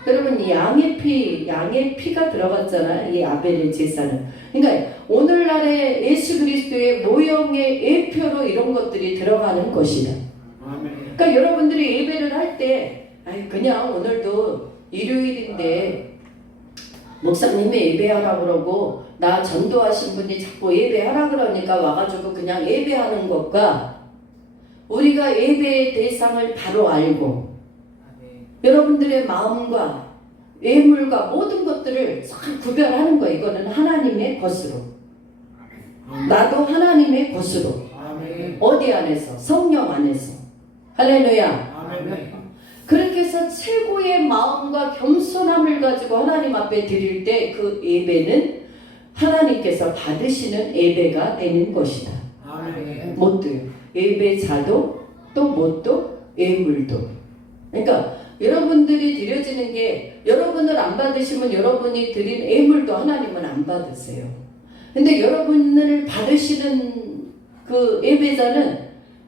여러분 양의 피가 들어갔잖아. 이 아벨의 제사는. 그러니까 오늘날의 예수 그리스도의 모형의 예표로 이런 것들이 들어가는 것이다. 아멘. 그러니까 여러분들이 예배를 할 때 그냥 오늘도 일요일인데 목사님이 예배하라 그러고 나 전도하신 분이 자꾸 예배하라 그러니까 와가지고 그냥 예배하는 것과 우리가 예배의 대상을 바로 알고 여러분들의 마음과 예물과 모든 것들을 잘 구별하는 거예요. 이거는 하나님의 것으로. 나도 하나님의 것으로. 아멘. 어디 안에서? 성령 안에서. 할렐루야. 아멘. 그렇게 해서 최고의 마음과 겸손함을 가지고 하나님 앞에 드릴 때 그 예배는 하나님께서 받으시는 예배가 되는 것이다. 아멘. 못도요. 예배자도 또 못도 예물도. 그러니까 여러분들이 드려지는 게 여러분을 안 받으시면 여러분이 드린 예물도 하나님은 안 받으세요. 근데 여러분을 받으시는 그 예배자는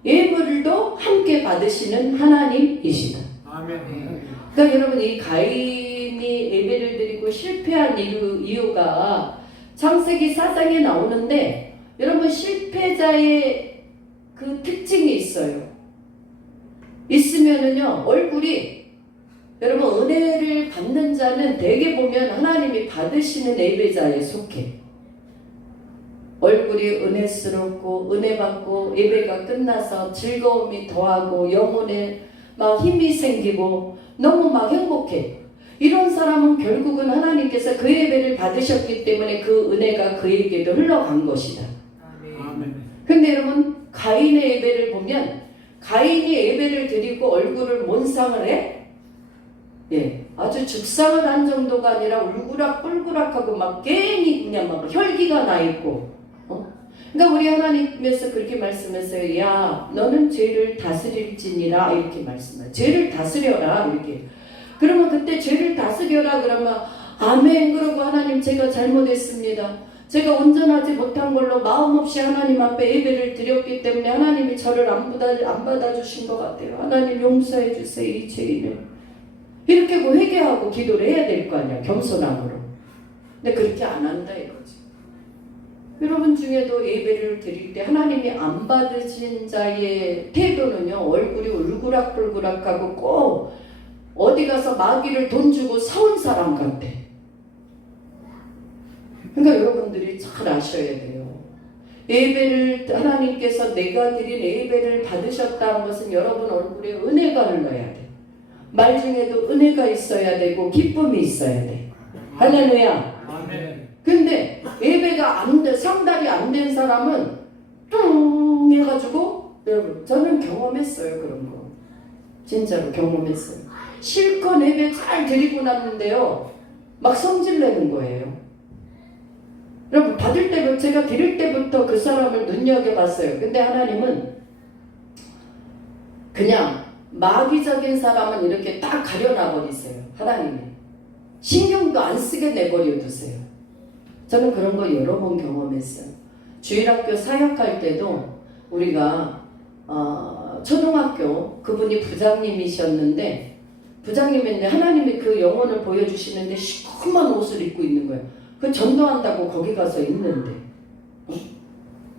예물도 함께 받으시는 하나님이시다. 아멘. 그러니까 여러분 이 가인이 예배를 드리고 실패한 이유가 창세기 4장에 나오는데 여러분 실패자의 그 특징이 있어요. 있으면은요 얼굴이 여러분 은혜를 받는 자는 대개 보면 하나님이 받으시는 예배자에 속해. 얼굴이 은혜스럽고 은혜 받고 예배가 끝나서 즐거움이 더하고 영혼에 막 힘이 생기고 너무 막 행복해. 이런 사람은 결국은 하나님께서 그 예배를 받으셨기 때문에 그 은혜가 그에게도 흘러간 것이다. 아멘. 근데 여러분 가인의 예배를 보면 가인이 예배를 드리고 얼굴을 뭔상을 해? 예, 아주 죽상을 한 정도가 아니라 울그락불그락하고 막 괜히 그냥 막 혈기가 나 있고. 그러니까 우리 하나님께서 그렇게 말씀하세요. 야, 너는 죄를 다스릴지니라 이렇게 말씀해요. 죄를 다스려라 이렇게. 그러면 그때 죄를 다스려라 그러면 아멘 그러고 하나님 제가 잘못했습니다. 제가 온전하지 못한 걸로 마음 없이 하나님 앞에 예배를 드렸기 때문에 하나님이 저를 안 받아주신 것 같아요. 하나님 용서해 주세요 이 죄인을. 이렇게 뭐 회개하고 기도를 해야 될 거 아니야 겸손함으로. 근데 그렇게 안 한다 이거지. 여러분 중에도 예배를 드릴 때 하나님이 안 받으신 자의 태도는요 얼굴이 울그락불그락하고 꼭 어디 가서 마귀를 돈 주고 사온 사람 같아. 그러니까 여러분들이 잘 아셔야 돼요. 예배를 하나님께서 내가 드린 예배를 받으셨다는 것은 여러분 얼굴에 은혜가 흘러야 돼. 말 중에도 은혜가 있어야 되고 기쁨이 있어야 돼. 할렐루야. 아멘. 근데 예배가 안 돼, 상달이 안 된 사람은 뚱 해가지고 여러분 저는 경험했어요 그런 거. 진짜로 경험했어요. 실컷 예배 잘 드리고 났는데요 막 성질내는 거예요. 여러분 받을 때부터 제가 드릴 때부터 그 사람을 눈여겨봤어요. 근데 하나님은 그냥 마귀적인 사람은 이렇게 딱 가려놔버리세요. 하나님이 신경도 안 쓰게 내버려 두세요. 저는 그런 거 여러 번 경험했어요. 주일학교 사역할 때도 우리가 초등학교 그분이 부장님이셨는데 부장님인데 하나님이 그 영혼을 보여주시는데 시커먼 옷을 입고 있는 거예요. 그 전도한다고 거기 가서 있는데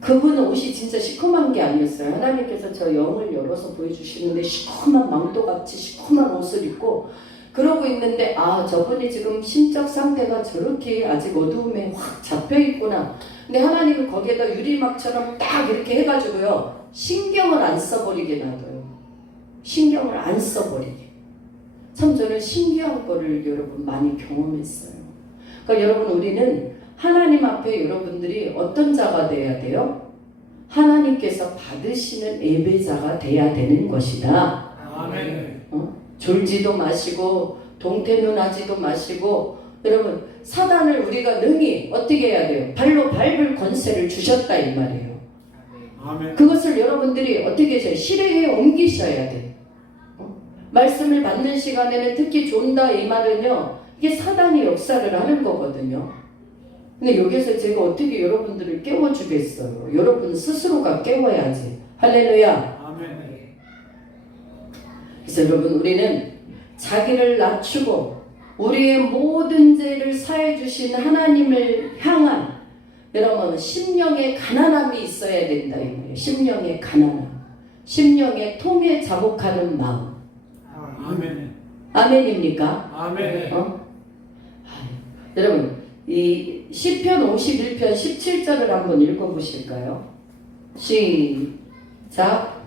그분 옷이 진짜 시커먼 게 아니었어요. 하나님께서 저 영을 열어서 보여주시는데 시커먼 망토같이 시커먼 옷을 입고 그러고 있는데 아 저분이 지금 심적 상태가 저렇게 아직 어두움에 확 잡혀있구나. 근데 하나님은 거기에다 유리막처럼 딱 이렇게 해가지고요 신경을 안 써버리게 놔둬요. 신경을 안 써버리게. 참 저는 신기한 거를 여러분 많이 경험했어요. 그러니까 여러분 우리는 하나님 앞에 여러분들이 어떤 자가 돼야 돼요? 하나님께서 받으시는 예배자가 돼야 되는 것이다. 아멘. 졸지도 마시고 동태눈하지도 마시고 여러분 사단을 우리가 능히 어떻게 해야 돼요? 발로 밟을 권세를 주셨다 이 말이에요. 아멘. 그것을 여러분들이 어떻게 해서 실행에 옮기셔야 돼. 말씀을 받는 시간에는 특히 존다 이 말은요 이게 사단이 역사를 하는 거거든요. 근데 여기서 제가 어떻게 여러분들을 깨워주겠어요? 여러분 스스로가 깨워야지. 할렐루야. 아멘. 그래서 여러분 우리는 자기를 낮추고 우리의 모든 죄를 사해 주신 하나님을 향한 여러분 심령의 가난함이 있어야 된다 이 말이에요. 심령의 가난함, 심령의 통에 자복하는 마음. 아멘. 아멘입니까? 아멘. 여러분 이 시편 51편 17절을 한번 읽어보실까요? 시작.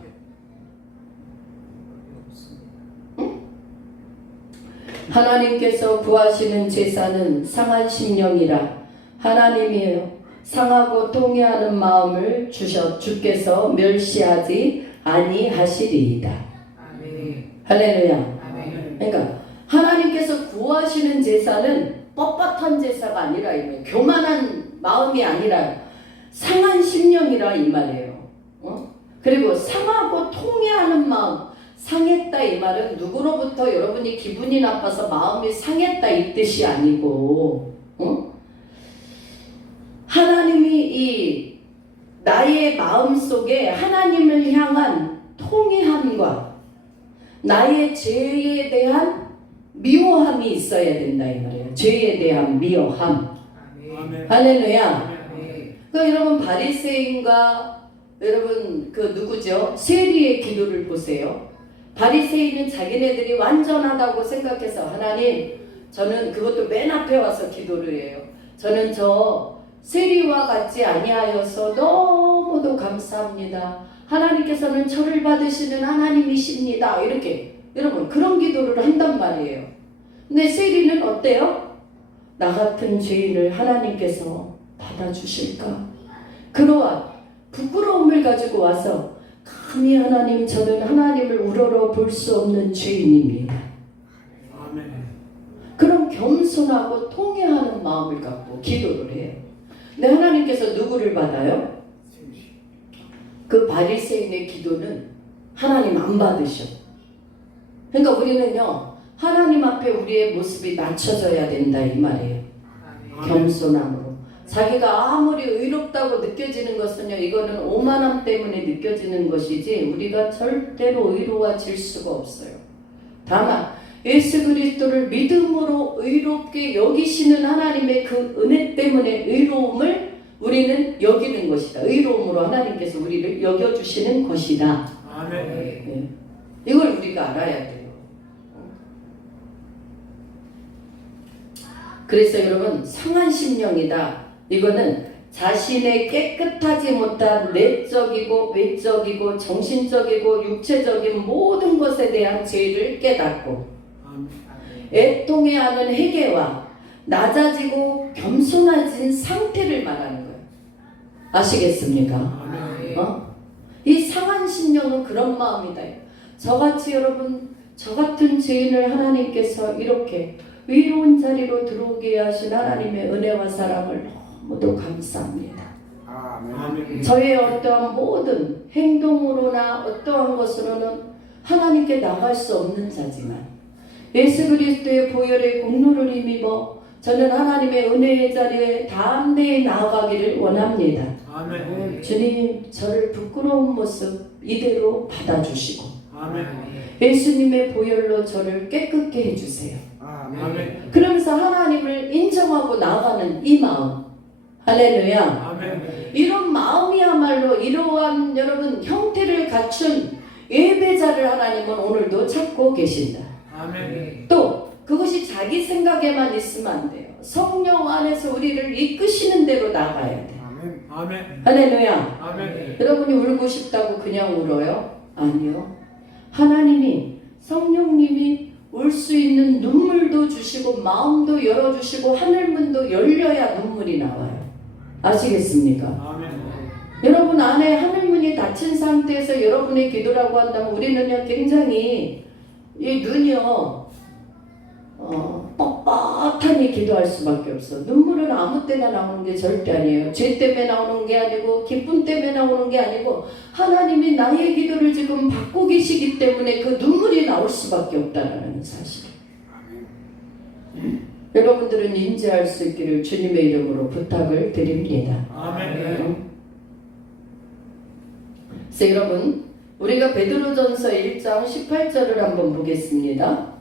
하나님께서 구하시는 제사는 상한 심령이라 하나님이요 상하고 통회하는 마음을 주께서 멸시하지 아니하시리이다. 할렐루야. 그러니까 하나님께서 구하시는 제사는 뻣뻣한 제사가 아니라 이거예요. 교만한 마음이 아니라 상한 심령이라 이 말이에요. 그리고 상하고 통회하는 마음. 상했다 이 말은 누구로부터 여러분이 기분이 나빠서 마음이 상했다 이 뜻이 아니고 하나님이 이 나의 마음 속에 하나님을 향한 통회함과 나의 죄에 대한 미워함이 있어야 된다 이 말이에요. 죄에 대한 미워함. 아멘. 할렐루야. 그 여러분 바리새인과 여러분 그 누구죠? 세리의 기도를 보세요. 바리새인은 자기네들이 완전하다고 생각해서 하나님 저는 그것도 맨 앞에 와서 기도를 해요. 저는 저 세리와 같지 아니하여서 너무도 감사합니다. 하나님께서는 저를 받으시는 하나님이십니다. 이렇게 여러분 그런 기도를 한단 말이에요. 근데 세리는 어때요? 나 같은 죄인을 하나님께서 받아주실까? 그러한 부끄러움을 가지고 와서 감히 하나님 저는 하나님을 우러러 볼 수 없는 죄인입니다. 아멘. 그런 겸손하고 통회하는 마음을 갖고 기도를 해요. 근데 하나님께서 누구를 받아요? 그 바리새인의 기도는 하나님 안 받으셔. 그러니까 우리는요 하나님 앞에 우리의 모습이 낮춰져야 된다 이 말이에요. 겸손함으로. 자기가 아무리 의롭다고 느껴지는 것은요 이거는 오만함 때문에 느껴지는 것이지 우리가 절대로 의로워질 수가 없어요. 다만 예수 그리스도를 믿음으로 의롭게 여기시는 하나님의 그 은혜 때문에 의로움을 우리는 여기는 것이다. 의로움으로 하나님께서 우리를 여겨주시는 것이다. 아멘. 네. 이걸 우리가 알아야 돼요. 그래서 여러분 상한 심령이다. 이거는 자신의 깨끗하지 못한 내적이고 외적이고 정신적이고 육체적인 모든 것에 대한 죄를 깨닫고 애통해하는 회개와 낮아지고 겸손해진 상태를 말하는 거예요. 아시겠습니까? 이 상한 심령은 그런 마음이다. 저같이 여러분 저 같은 죄인을 하나님께서 이렇게 위로운 자리로 들어오게 하신 하나님의 은혜와 사랑을 너무도 감사합니다. 아멘. 저의 어떠한 모든 행동으로나 어떠한 것으로는 하나님께 나갈 수 없는 자지만 예수 그리스도의 보혈의 공로를 힘입어 저는 하나님의 은혜의 자리에 담대히 나아가기를 원합니다. 아멘. 주님 저를 부끄러운 모습 이대로 받아주시고 아멘. 예수님의 보혈로 저를 깨끗게 해주세요. 아멘. 그러면서 하나님을 인정하고 나가는 이 마음. 할렐루야. 아멘. 이런 마음이야말로 이러한 여러분 형태를 갖춘 예배자를 하나님은 오늘도 찾고 계신다. 아멘. 또 그것이 자기 생각에만 있으면 안 돼요. 성령 안에서 우리를 이끄시는 대로 나가야 돼. 아멘. 할렐루야. 아멘. 여러분이 울고 싶다고 그냥 울어요? 아니요. 하나님이 성령님이 울 수 있는 눈물도 주시고 마음도 열어주시고 하늘문도 열려야 눈물이 나와요. 아시겠습니까? 아멘. 여러분 안에 하늘문이 닫힌 상태에서 여러분의 기도라고 한다면 우리는요 굉장히 이 눈이요 뻣뻣하니 기도할 수밖에 없어. 눈물은 아무 때나 나오는 게 절대 아니에요. 죄 때문에 나오는 게 아니고 기쁨 때문에 나오는 게 아니고 하나님이 나의 기도를 지금 받고 계시기 때문에 그 눈물이 나올 수밖에 없다는 사실. 여러분들은 인지할 수 있기를 주님의 이름으로 부탁을 드립니다. 아멘. 그래서 여러분 우리가 베드로전서 1장 18절을 한번 보겠습니다.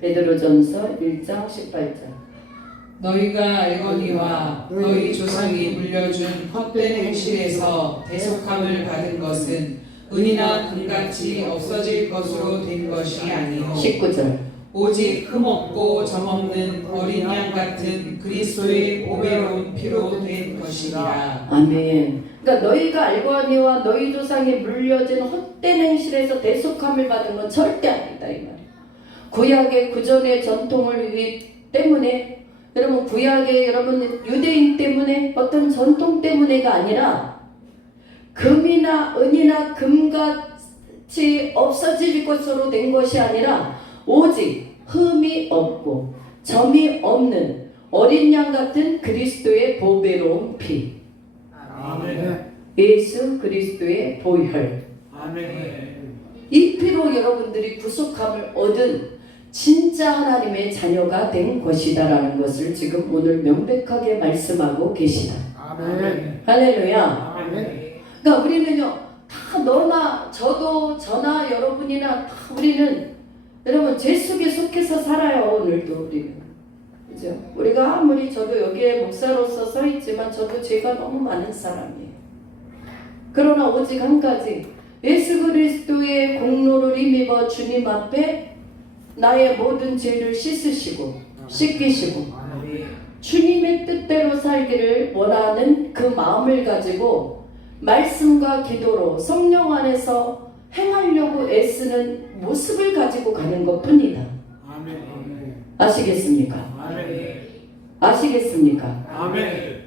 베드로전서 1장 18절. 너희가 알거니와 너희 조상이 물려준 헛된 행실에서 대속함을 받은 것은 은이나 금같이 없어질 것으로 된 것이 아니요 19절. 오직 흠없고 점없는 어린 양 같은 그리스도의 보배로운 피로 된 것이니라. 아멘. 그러니까 너희가 알거니와 너희 조상이 물려진 헛된 행실에서 대속함을 받은 건 절대 아니다 이 말이에요. 구약의 구전의 전통을 때문에 여러분 구약의 여러분 유대인 때문에 어떤 전통 때문에가 아니라 금이나 은이나 금같이 없어질 것으로 된 것이 아니라 오직 흠이 없고 점이 없는 어린 양 같은 그리스도의 보배로운 피 아멘. 예수 그리스도의 보혈 아멘. 이 피로 여러분들이 구속함을 얻은 진짜 하나님의 자녀가 된 것이다라는 것을 지금 오늘 명백하게 말씀하고 계시다. 아멘. 할렐루야. 아멘. 그러니까 우리는요 다 너나 저도 저나 여러분이나 다 우리는 여러분 죄 속에 속해서 살아요. 오늘도 우리는 그죠? 우리가 아무리 저도 여기에 목사로서 서 있지만 저도 죄가 너무 많은 사람이에요. 그러나 오직 한 가지 예수 그리스도의 공로를 힘입어 주님 앞에 나의 모든 죄를 씻으시고 씻기시고 주님의 뜻대로 살기를 원하는 그 마음을 가지고 말씀과 기도로 성령 안에서 행하려고 애쓰는 모습을 가지고 가는 것뿐이다. 아멘. 아시겠습니까? 아멘. 아시겠습니까? 아멘.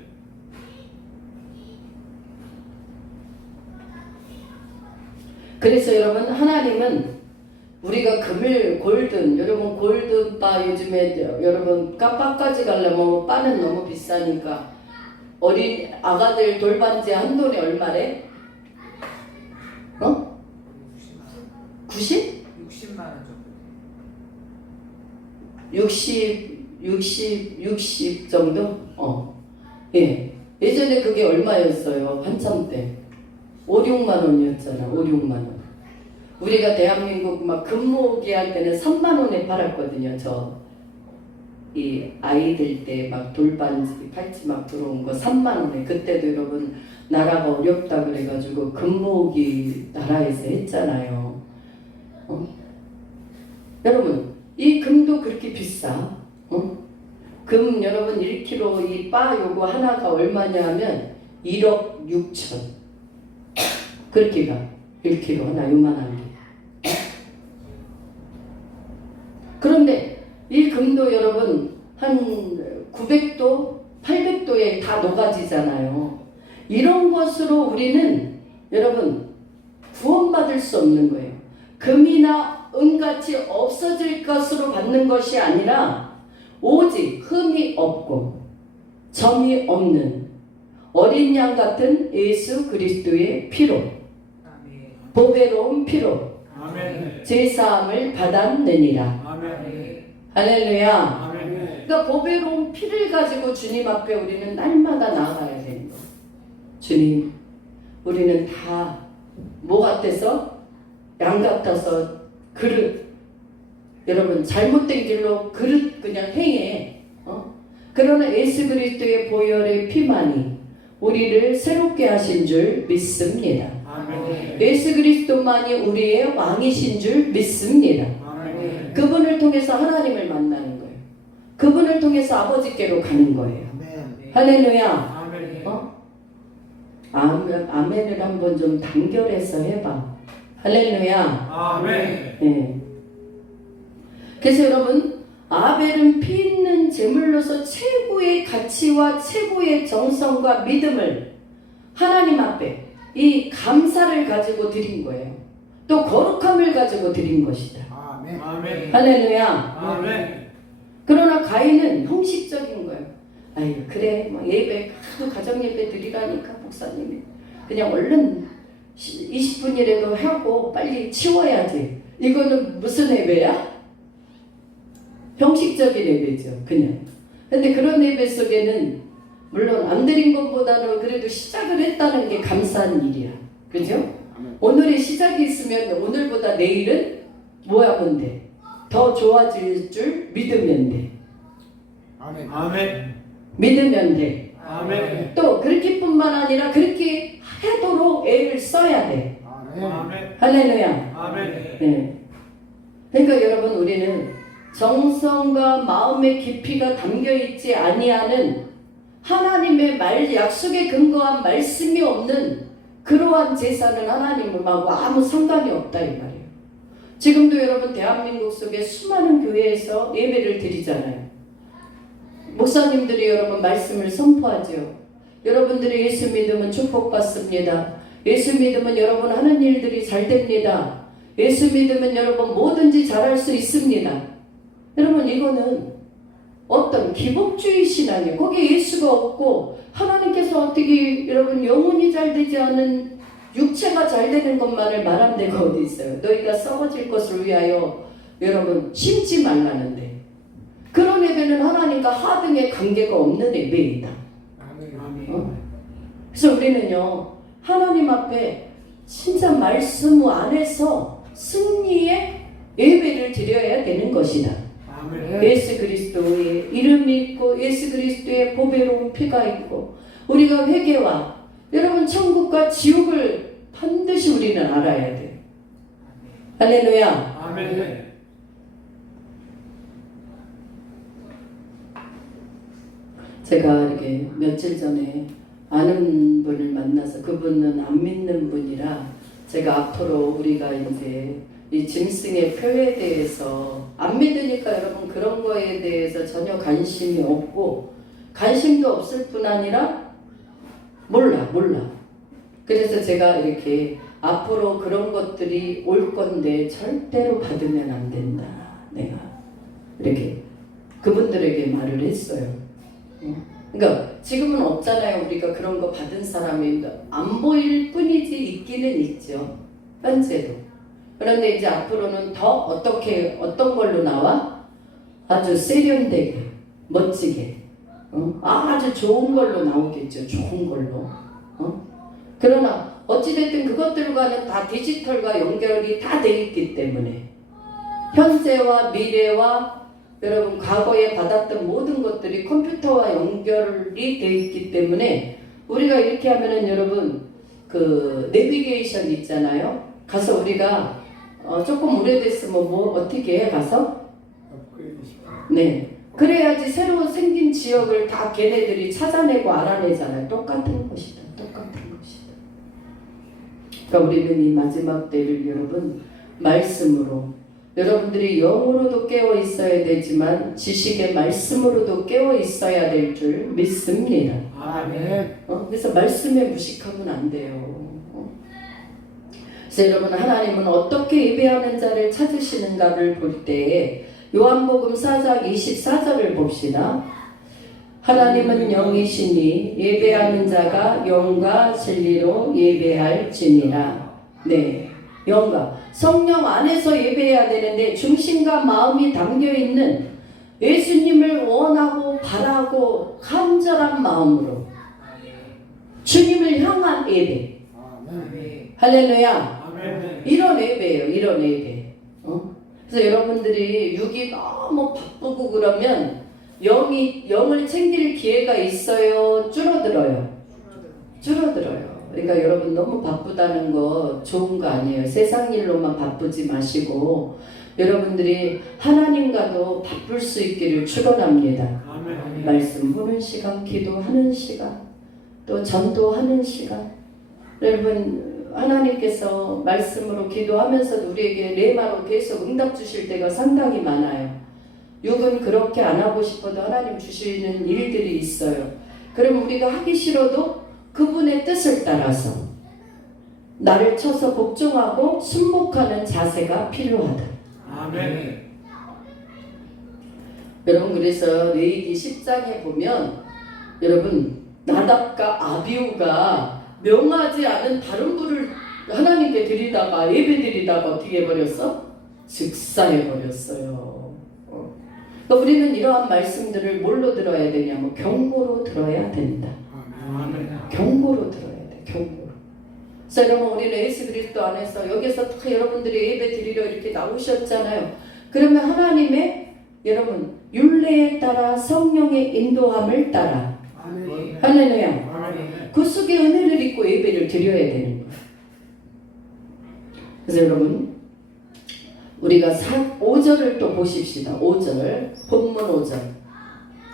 그래서 여러분 하나님은 우리가 금을 골든 여러분 골든바 요즘에 여러분 까빠까지 가려면 바는 너무 비싸니까 어린 아가들 돌반지 한 돈에 얼마래? 90? 60만 원 정도. 60 정도? 예. 예전에 그게 얼마였어요? 한참 때 5, 6만 원이었잖아. 5, 6만 원. 우리가 대한민국 막 금모으기 할 때는 3만 원에 팔았거든요. 이 아이들 때 막 돌반지 팔찌 막 들어온 거 3만 원에. 그때도 여러분 나라가 어렵다 그래가지고 금모으기 나라에서 했잖아요. 여러분 이 금도 그렇게 비싸. 금 여러분 1kg 이 바 요거 하나가 얼마냐 하면 1억 6천. 그렇게 가. 1kg 하나 요만한 게. 그런데 이 금도 여러분 한 900도, 800도에 다 녹아지잖아요. 이런 것으로 우리는 여러분 구원받을 수 없는 거예요. 금이나 은같이 없어질 것으로 받는 것이 아니라 오직 흠이 없고 점이 없는 어린 양 같은 예수 그리스도의 피로 보배로운 피로 아멘. 제사함을 받았느니라. 아멘. 할렐루야. 아멘. 그러니까 보배로운 피를 가지고 주님 앞에 우리는 날마다 나아가야 되는 거예요. 주님, 우리는 다 뭐 같아서? 양 같아서 그릇. 여러분 잘못된 길로 그릇 그냥 행해. 그러나 예수 그리스도의 보혈의 피만이 우리를 새롭게 하신 줄 믿습니다. 아멘. 예수 그리스도만이 우리의 왕이신 줄 믿습니다. 아멘. 그분을 통해서 하나님을 만나는 거예요. 그분을 통해서 아버지께로 가는 거예요. 할렐루야. 아멘. 아멘을 한번 좀 단결해서 해봐. 할렐루야. 아멘. 네. 그래서 여러분 아벨은 피 있는 제물로서 최고의 가치와 최고의 정성과 믿음을 하나님 앞에 이 감사를 가지고 드린 거예요. 또 거룩함을 가지고 드린 것이다. 아멘. 아멘. 할렐루야. 아멘. 그러나 가인은 형식적인 거예요. 아유 그래 뭐 예배 하도 가정 예배 드리라니까 목사님이 그냥 얼른 20분이라도 하고 빨리 치워야지. 이거는 무슨 예배야? 형식적인 예배죠. 그냥. 근데 그런 예배 속에는 물론 안 드린 것보다는 그래도 시작을 했다는 게 감사한 일이야. 그죠? 오늘의 시작이 있으면 오늘보다 내일은 뭐 하면 돼? 더 좋아질 줄 믿으면 돼. 아멘. 아멘. 믿으면 돼. 아멘. 또 그렇게뿐만 아니라 그렇게 하도록 애를 써야 돼. 아멘. 할렐루야. 아멘. 네. 그러니까 여러분 우리는 정성과 마음의 깊이가 담겨있지 아니하는 하나님의 약속에 근거한 말씀이 없는 그러한 제사는 하나님하고 아무 상관이 없다 이 말이에요. 지금도 여러분 대한민국 속에 수많은 교회에서 예배를 드리잖아요. 목사님들이 여러분 말씀을 선포하죠. 여러분들이 예수 믿으면 축복받습니다. 예수 믿으면 여러분 하는 일들이 잘 됩니다. 예수 믿으면 여러분 뭐든지 잘할 수 있습니다. 여러분 이거는 어떤 기복주의 신앙이에요. 거기에 예수가 없고 하나님께서 어떻게 여러분 영혼이 잘 되지 않은 육체가 잘 되는 것만을 말한 데가 어디 있어요. 너희가 썩어질 것을 위하여 여러분 심지 말라는데 그런 예배는 하나님과 하등의 관계가 없는 예배이다. 그래서 우리는요 하나님 앞에 진짜 말씀 안에서 승리의 예배를 드려야 되는 것이다. 예수 그리스도의 이름이 있고 예수 그리스도의 보배로운 피가 있고 우리가 회개와 여러분 천국과 지옥을 반드시 우리는 알아야 돼. 할렐루야. 아멘. 제가 이렇게 며칠 전에 아는 분을 만나서 그분은 안 믿는 분이라 제가 앞으로 우리가 이제 이 짐승의 표에 대해서 안 믿으니까 여러분 그런 거에 대해서 전혀 관심이 없고 관심도 없을 뿐 아니라 몰라. 그래서 제가 이렇게 앞으로 그런 것들이 올 건데 절대로 받으면 안 된다. 내가 이렇게 그분들에게 말을 했어요. 그러니까 지금은 없잖아요. 우리가 그런 거 받은 사람이 안 보일 뿐이지 있기는 있죠. 현재도. 그런데 이제 앞으로는 더 어떤 걸로 나와? 아주 세련되게 멋지게 아주 좋은 걸로 나오겠죠. 좋은 걸로. 그러나 어찌됐든 그것들과는 다 디지털과 연결이 다 돼 있기 때문에 현재와 미래와 여러분 과거에 받았던 모든 것들이 컴퓨터와 연결이 돼 있기 때문에 우리가 이렇게 하면은 여러분 그 내비게이션 있잖아요. 가서 우리가 조금 오래됐으면 뭐 어떻게 해 가서 네 그래야지 새로 생긴 지역을 다 걔네들이 찾아내고 알아내잖아요. 똑같은 것이다. 그러니까 우리는 이 마지막 때를 여러분 말씀으로 여러분들이 영으로도 깨어 있어야 되지만 지식의 말씀으로도 깨어 있어야 될 줄 믿습니다. 아멘. 그래서 말씀에 무식하면 안 돼요. 그래서 여러분 하나님은 어떻게 예배하는 자를 찾으시는가를 볼 때에 요한복음 4장 24절을 봅시다. 하나님은 영이시니 예배하는 자가 영과 진리로 예배할지니라. 네, 영과 성령 안에서 예배해야 되는데 중심과 마음이 담겨있는 예수님을 원하고 바라고 간절한 마음으로 주님을 향한 예배. 할렐루야. 이런 예배예요. 이런 예배. 그래서 여러분들이 육이 너무 바쁘고 그러면 영을 챙길 기회가 있어요? 줄어들어요? 그러니까 여러분 너무 바쁘다는 거 좋은 거 아니에요. 세상 일로만 바쁘지 마시고 여러분들이 하나님과도 바쁠 수 있기를 축원합니다. 말씀 보는 시간, 기도하는 시간, 또 전도하는 시간. 여러분 하나님께서 말씀으로 기도하면서도 우리에게 레마로 계속 응답 주실 때가 상당히 많아요. 육은 그렇게 안 하고 싶어도 하나님 주시는 일들이 있어요. 그럼 우리가 하기 싫어도 그분의 뜻을 따라서 나를 쳐서 복종하고 순복하는 자세가 필요하다. 아멘. 여러분 그래서 레위기 10장에 보면 여러분 나답과 아비후가 명하지 않은 다른 불을 하나님께 드리다가 예배 드리다가 어떻게 해버렸어? 즉사해버렸어요. 그러니까 우리는 이러한 말씀들을 뭘로 들어야 되냐면 경고로 들어야 된다. 경고로 들어야 돼. 경고로. 그래서 여러분 우리는 예수 그리스도 안에서 여기서 다 여러분들이 예배 드리러 이렇게 나오셨잖아요. 그러면 하나님의 여러분 율례에 따라 성령의 인도함을 따라 할렐루야. 그 속에 은혜를 입고 예배를 드려야 되는 거예요. 그래서 여러분 우리가 5절을 또 보십시다. 5절 본문 5절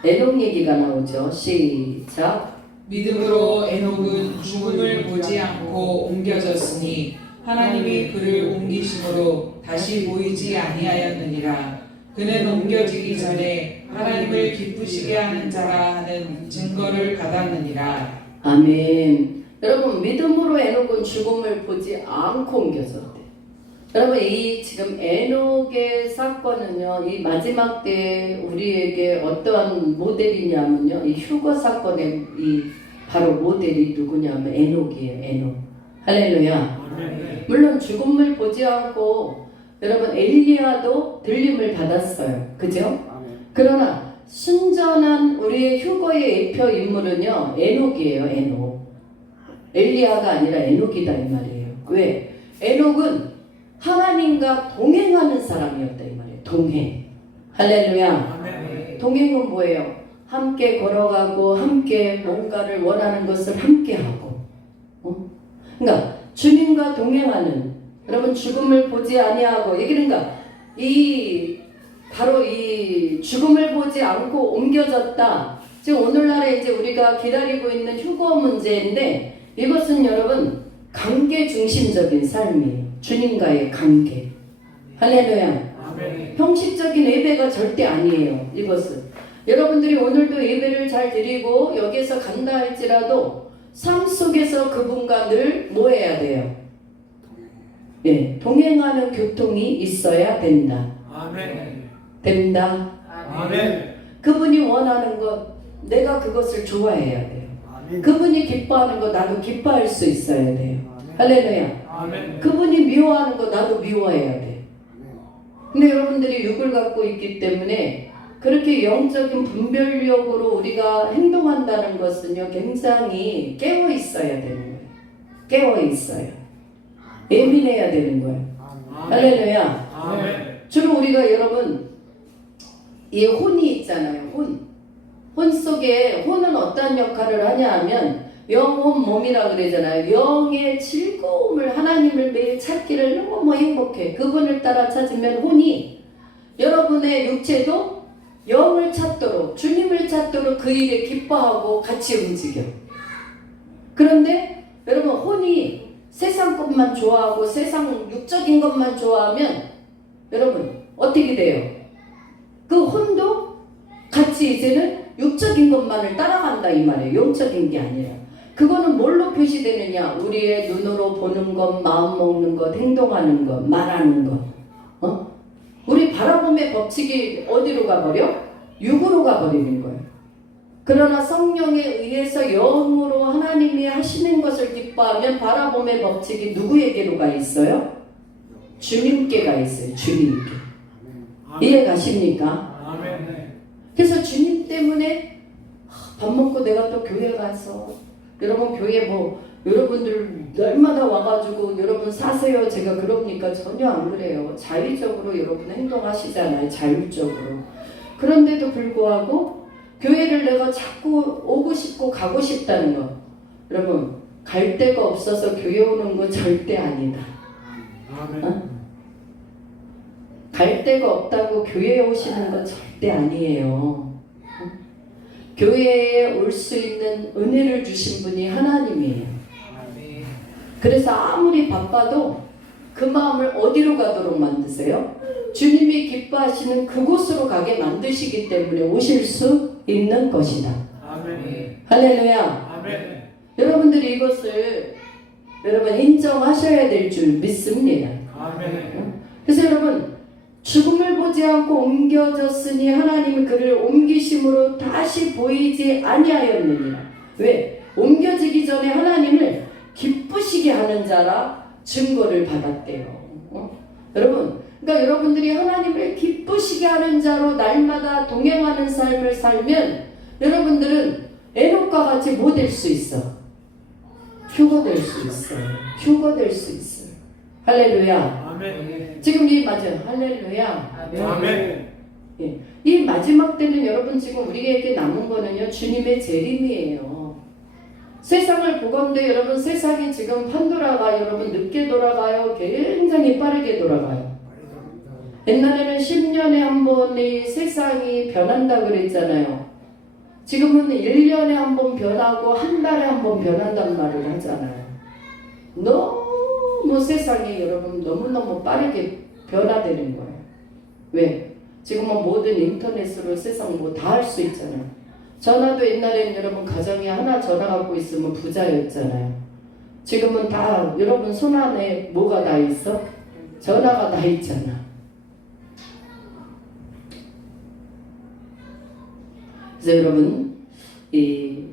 에녹 얘기가 나오죠. 시작. 믿음으로 에녹은 죽음을 보지 않고 옮겨졌으니 하나님이 그를 옮기심으로 다시 보이지 아니하였느니라. 그는 옮겨지기 전에 하나님을 기쁘시게 하는 자라 하는 증거를 받았느니라. 아멘. 여러분, 믿음으로 에녹은 죽음을 보지 않고 옮겨졌대. 여러분, 이 지금 에녹의 사건은요, 이 마지막 때에 우리에게 어떠한 모델이냐면요, 이 휴거 사건의 이 바로 모델이 누구냐면 에녹이에요. 에녹. 할렐루야. 물론 죽음을 보지 않고 여러분 엘리야도 들림을 받았어요. 그죠? 그러나 순전한 우리의 휴거의 예표 인물은요 에녹이에요. 에녹. 엘리야가 아니라 에녹이다 이 말이에요. 왜? 에녹은 하나님과 동행하는 사람이었다 이 말이에요. 동행. 할렐루야. 동행은 뭐예요? 함께 걸어가고 함께 뭔가를 원하는 것을 함께 하고. 그러니까 주님과 동행하는, 여러분 죽음을 보지 아니하고, 그러니까 이 바로 이 죽음을 보지 않고 옮겨졌다. 지금 오늘날에 이제 우리가 기다리고 있는 휴거 문제인데, 이것은 여러분 관계 중심적인 삶이에요. 주님과의 관계. 할렐루야. 형식적인 예배가 절대 아니에요. 이것은 여러분들이 오늘도 예배를 잘 드리고 여기서 간다 할지라도 삶 속에서 그분과 늘 뭐 해야 돼요? 예, 동행하는 교통이 있어야 된다. 된다. 그분이 원하는 것, 내가 그것을 좋아해야 돼요. 그분이 기뻐하는 거 나도 기뻐할 수 있어야 돼요. 할렐루야. 그분이 미워하는 거 나도 미워해야 돼. 근데 여러분들이 육을 갖고 있기 때문에 그렇게 영적인 분별력으로 우리가 행동한다는 것은요 굉장히 깨어 있어야 되는 거예요. 깨어 있어요. 예민해야 되는 거예요. 할렐루야. 주로 우리가 여러분 이 혼이 있잖아요. 혼 속에 혼은 어떤 역할을 하냐 하면 영혼 몸이라 그러잖아요. 영의 즐거움을 하나님을 매일 찾기를 너무 행복해. 그분을 따라 찾으면 혼이 여러분의 육체도 영을 찾도록 주님을 찾도록 그 일에 기뻐하고 같이 움직여. 그런데 여러분 혼이 세상 것만 좋아하고 세상 육적인 것만 좋아하면 여러분 어떻게 돼요? 그 혼도 같이 이제는 육적인 것만을 따라간다 이 말이에요. 영적인 게 아니라. 그거는 뭘로 표시되느냐? 우리의 눈으로 보는 것, 마음 먹는 것, 행동하는 것, 말하는 것. 우리 바라봄의 법칙이 어디로 가버려? 육으로 가버리는 거예요. 그러나 성령에 의해서 영으로 하나님이 하시는 것을 기뻐하면 바라봄의 법칙이 누구에게로 가 있어요? 주님께 가 있어요. 주님께. 이해 가십니까? 그래서 주님 때문에 밥 먹고 내가 또 교회 가서 여러분 교회 뭐 여러분들 날마다 와가지고 여러분 사세요 제가 그럽니까? 전혀 안 그래요. 자의적으로 여러분 행동하시잖아요. 자율적으로. 그런데도 불구하고 교회를 내가 자꾸 오고 싶고 가고 싶다는 거 여러분 갈 데가 없어서 교회 오는 거 절대 아니다. 갈 데가 없다고 교회에 오시는 건 절대 아니에요. 교회에 올 수 있는 은혜를 주신 분이 하나님이에요. 그래서 아무리 바빠도 그 마음을 어디로 가도록 만드세요? 주님이 기뻐하시는 그곳으로 가게 만드시기 때문에 오실 수 있는 것이다. 할렐루야. 여러분들이 이것을 여러분 인정하셔야 될 줄 믿습니다. 그래서 여러분 죽음을 보지 않고 옮겨졌으니 하나님이 그를 옮기심으로 다시 보이지 아니하였느니라. 왜? 옮겨지기 전에 하나님을 기쁘시게 하는 자라 증거를 받았대요. 여러분, 그러니까 여러분들이 하나님을 기쁘시게 하는 자로 날마다 동행하는 삶을 살면 여러분들은 에녹과 같이 뭐 될 수 있어? 휴거 될 수 있어요. 휴거 될 수 있어요. 할렐루야. 지금 이 맞아요. 할렐루야. 예. 이 마지막 때는 여러분 지금 우리에게 남은 거는요 주님의 재림이에요. 세상을 보건대 여러분 세상이 지금 판도라가 여러분 늦게 돌아가요. 굉장히 빠르게 돌아가요. 옛날에는 10년에 한 번이 세상이 변한다 그랬잖아요. 지금은 1년에 한 번 변하고 한 달에 한 번 변한단 말을 하잖아요. 너무 너무 세상이 여러분 너무너무 빠르게 변화되는 거예요. 왜? 지금은 모든 인터넷으로 세상 뭐 다 할 수 있잖아요. 전화도 옛날에는 여러분 가정에 하나 전화 갖고 있으면 부자였잖아요. 지금은 다 여러분 손 안에 뭐가 다 있어? 전화가 다 있잖아. 그래서 여러분 이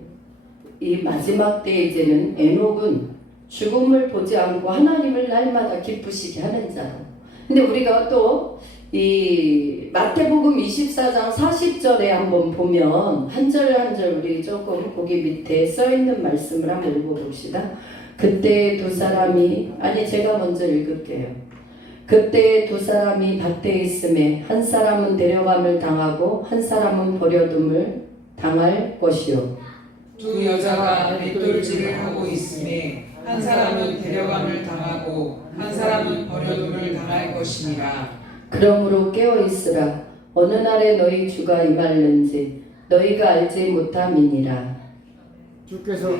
마지막 때 이제는 에녹은 죽음을 보지 않고 하나님을 날마다 기쁘시게 하는 자로. 근데 우리가 또 이 마태복음 24장 40절에 한번 보면 한 절 한 절 우리 조금 거기 밑에 써 있는 말씀을 한번 읽어봅시다. 그때 두 사람이 제가 먼저 읽을게요. 그때 두 사람이 밭에 있음에 한 사람은 데려감을 당하고 한 사람은 버려둠을 당할 것이요. 두 여자가 맷돌질을 하고 있음에 한 사람은 데려감을 당하고 한 사람은 버려둠을 당할 것이니라. 그러므로 깨어있으라. 어느 날에 너희 주가 임할는지 너희가 알지 못함이니라. 주께서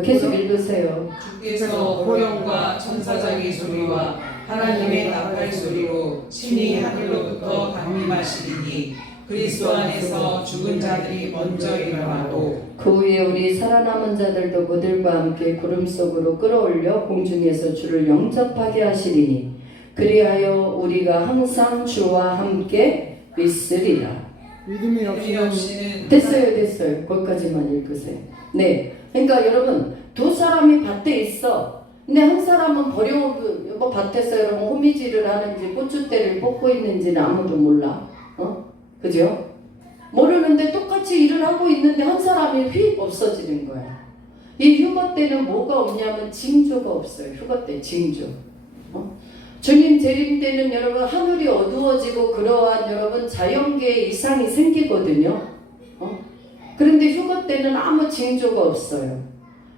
계속 읽으세요. 주께서 호령과 천사장의 소리와 하나님의 나팔 소리로 친히 하늘로부터 강림하시리니 그리스도 안에서 죽은 자들이 먼저 일어나고 그 후에 우리 살아남은 자들도 그들과 함께 구름 속으로 끌어올려 공중에서 주를 영접하게 하시리니 그리하여 우리가 항상 주와 함께 있으리라. 믿음이 없이는 됐어요. 거기까지만 읽으세요. 네, 그러니까 여러분 두 사람이 밭에 있어. 근데 한 사람은 뭐 밭에서 여러분 호미질을 하는지 고추대를 뽑고 있는지는 아무도 몰라. 그죠? 모르는데 똑같이 일을 하고 있는데 한 사람이 휙 없어지는 거야. 이 휴거 때는 뭐가 없냐면 징조가 없어요. 휴거 때 징조. 주님 재림 때는 여러분 하늘이 어두워지고 그러한 여러분 자연계의 이상이 생기거든요. 그런데 휴거 때는 아무 징조가 없어요.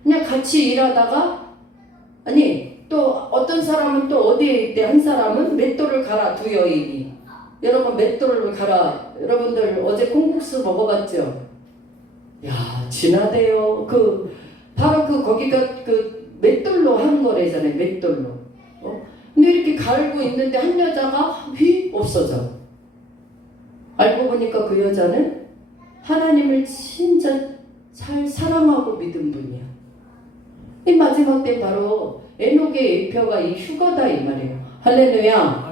그냥 같이 일하다가 또 어떤 사람은 또 어디에 있대. 한 사람은 맷돌을 갈아 두 여인이. 여러분 맷돌을 갈아. 여러분들 어제 콩국수 먹어봤죠? 야 진하대요. 바로 거기가 맷돌로 한 거래잖아요. 맷돌로. 근데 이렇게 갈고 있는데 한 여자가 휙 없어져. 알고 보니까 그 여자는 하나님을 진짜 잘 사랑하고 믿은 분이야. 이 마지막 때 바로 에녹의 일표가 이 휴거다 이 말이에요. 할렐루야.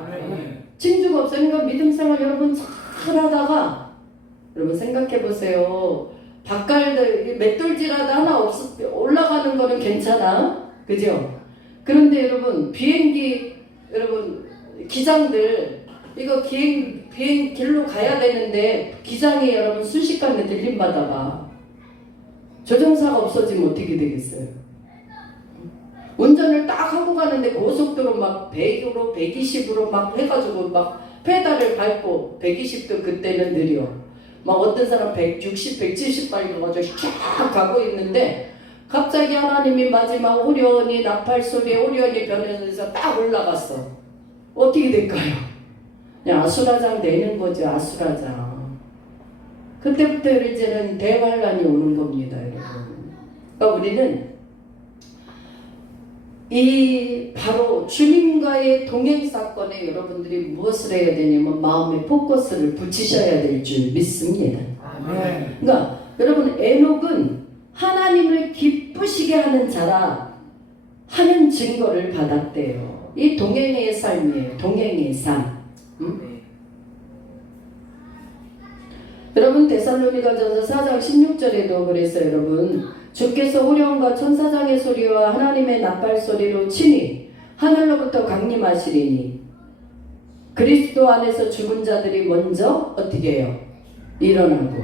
징조가 없으니까 믿음 생활 여러분 잘 하다가 여러분 생각해 보세요. 맷돌질하다 하나 올라가는 거는 괜찮아. 그죠? 그런데 여러분 비행기 여러분 기장들 이거 비행 길로 가야 되는데 기장이 여러분 순식간에 들림받아가 조종사가 없어지면 어떻게 되겠어요? 운전을 딱 하고 가는데 고속도로 막 100으로 120으로 막 해가지고 막 페달을 밟고 120도 그때는 느려 막 어떤 사람 160, 170 밟아가지고 쫙 가고 있는데 갑자기 하나님이 마지막 오련이 나팔 소리에 오련이 변해서 딱 올라갔어. 어떻게 될까요? 그냥 아수라장 되는 거죠. 아수라장. 그때부터 이제는 대환란이 오는 겁니다. 여러분. 그러니까 우리는 이 바로 주님과의 동행 사건에 여러분들이 무엇을 해야 되냐면 마음에 포커스를 붙이셔야 될 줄 믿습니다. 그러니까 여러분 에녹은 하나님을 기쁘시게 하는 자라 하는 증거를 받았대요. 이 동행의 삶이에요. 동행의 삶. 여러분 데살로니가전서 4장 16절에도 그래서 여러분 주께서 호령과 천사장의 소리와 하나님의 나팔 소리로 친히 하늘로부터 강림하시리니 그리스도 안에서 죽은 자들이 먼저 어떻게 해요? 일어나고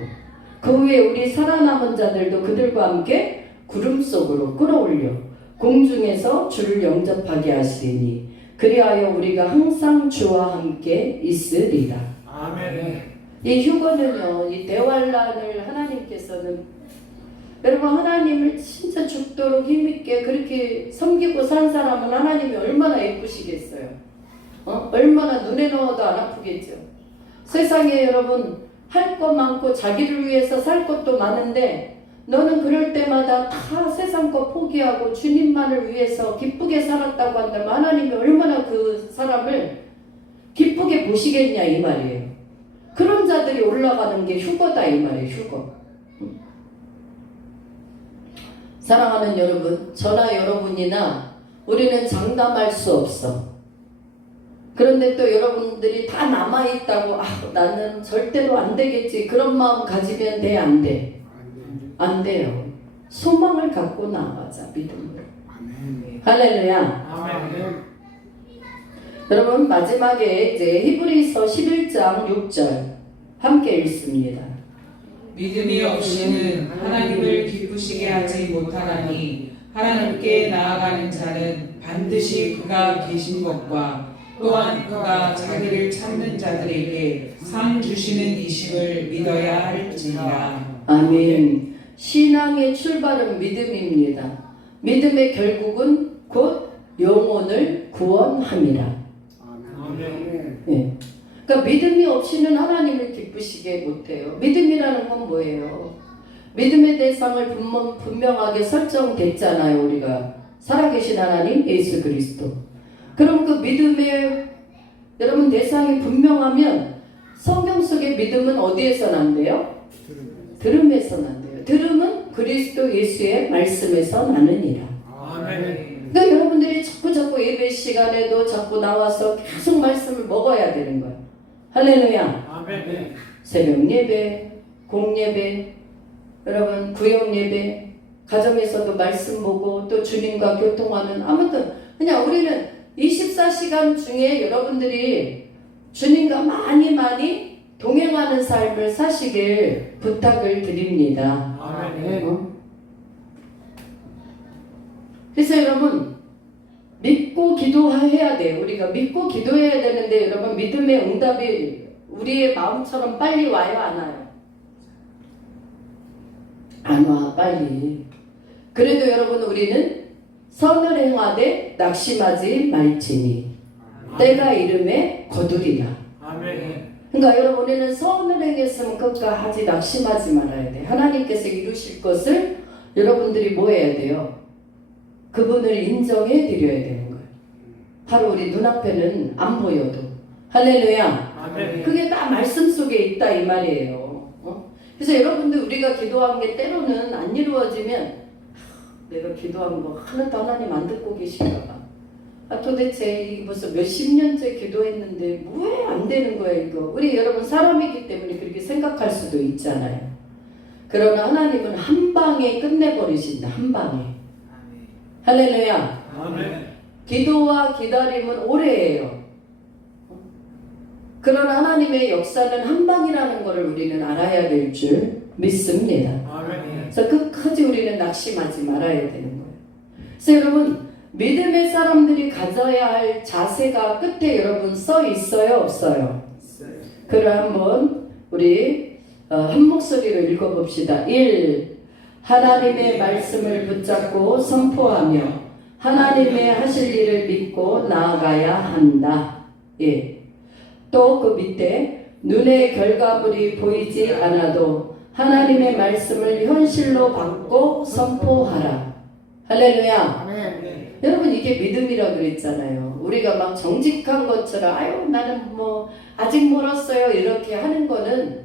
그 후에 우리 살아남은 자들도 그들과 함께 구름 속으로 끌어올려 공중에서 주를 영접하게 하시리니 그리하여 우리가 항상 주와 함께 있으리라. 아멘. 이 휴거는요, 이 대환란을 하나님께서는 여러분 하나님을 진짜 죽도록 힘있게 그렇게 섬기고 산 사람은 하나님이 얼마나 예쁘시겠어요. 얼마나 눈에 넣어도 안 아프겠죠. 세상에 여러분 할 것 많고 자기를 위해서 살 것도 많은데 너는 그럴 때마다 다 세상 거 포기하고 주님만을 위해서 기쁘게 살았다고 한다면 하나님이 얼마나 그 사람을 기쁘게 보시겠냐 이 말이에요. 그런 자들이 올라가는 게 휴거다 이 말이에요. 휴거. 사랑하는 여러분, 저나 여러분이나 우리는 장담할 수 없어. 그런데 또 여러분들이 다 남아있다고 나는 절대로 안 되겠지 그런 마음 가지면 돼 안 돼? 안 돼요. 소망을 갖고 나가자 믿음으로. 할렐루야. 아멘. 여러분 마지막에 이제 히브리서 11장 6절 함께 읽습니다. 믿음이 없이는 하나님을 기쁘시게 하지 못하나니 하나님께 나아가는 자는 반드시 그가 계신 것과 또한 그가 자기를 찾는 자들에게 상 주시는 이심을 믿어야 할지니라. 아멘. 신앙의 출발은 믿음입니다. 믿음의 결국은 곧 영혼을 구원함이라. 아멘. 예. 그러니까 믿음이 없이는 하나님을 기쁘시게 못해요. 믿음이라는 건 뭐예요? 믿음의 대상을 분명하게 설정됐잖아요. 우리가 살아계신 하나님 예수 그리스도. 그럼 그 믿음의 여러분 대상이 분명하면 성경 속의 믿음은 어디에서 난대요? 들음에서 난대요. 들음은 그리스도 예수의 말씀에서 나느니라. 아멘. 그러니까 여러분들이 자꾸 예배 시간에도 자꾸 나와서 계속 말씀을 먹어야 되는 거예요. 할렐루야. 아멘. 새벽 예배, 공예배, 여러분 구역 예배, 가정에서도 말씀 보고 또 주님과 교통하는 아무튼 그냥 우리는 24시간 중에 여러분들이 주님과 많이 동행하는 삶을 사시길 부탁을 드립니다. 아멘. 그래서 여러분 믿고 기도해야 돼요. 우리가 믿고 기도해야 되는데 여러분 믿음의 응답이 우리의 마음처럼 빨리 와요 안 와요? 안 와 빨리. 그래도 여러분 우리는 선을 행하되 낙심하지 말지니 때가 이름에 거두리라. 아멘. 그러니까 여러분 우리는 선을 행했으면 끝까지 낙심하지 말아야 돼. 하나님께서 이루실 것을 여러분들이 뭐 해야 돼요? 그분을 인정해 드려야 되는 거예요. 바로 우리 눈앞에는 안 보여도. 할렐루야. 아멘. 그게 다 말씀 속에 있다 이 말이에요. 그래서 여러분들 우리가 기도한 게 때로는 안 이루어지면 내가 기도한 거 하나도 하나님 안 듣고 계신가 봐. 도대체 이게 벌써 몇십 년째 기도했는데 왜 안 되는 거야 이거. 우리 여러분 사람이기 때문에 그렇게 생각할 수도 있잖아요. 그러나 하나님은 한 방에 끝내버리신다. 한 방에. 할렐루야. 아멘. 기도와 기다림은 오래예요. 그러나 하나님의 역사는 한 방이라는 것을 우리는 알아야 될 줄 믿습니다. 아멘. 그래서 끝까지 우리는 낙심하지 말아야 되는 거예요. 그래서 여러분 믿음의 사람들이 가져야 할 자세가 끝에 여러분 써 있어요 없어요? 그걸 한번 우리 한 목소리로 읽어봅시다. 1. 하나님의 말씀을 붙잡고 선포하며 하나님의 하실 일을 믿고 나아가야 한다. 예. 또 그 밑에 눈의 결과물이 보이지 않아도 하나님의 말씀을 현실로 받고 선포하라. 할렐루야. 아멘. 여러분 이게 믿음이라고 그랬잖아요. 우리가 막 정직한 것처럼 아유 나는 뭐 아직 멀었어요 이렇게 하는 거는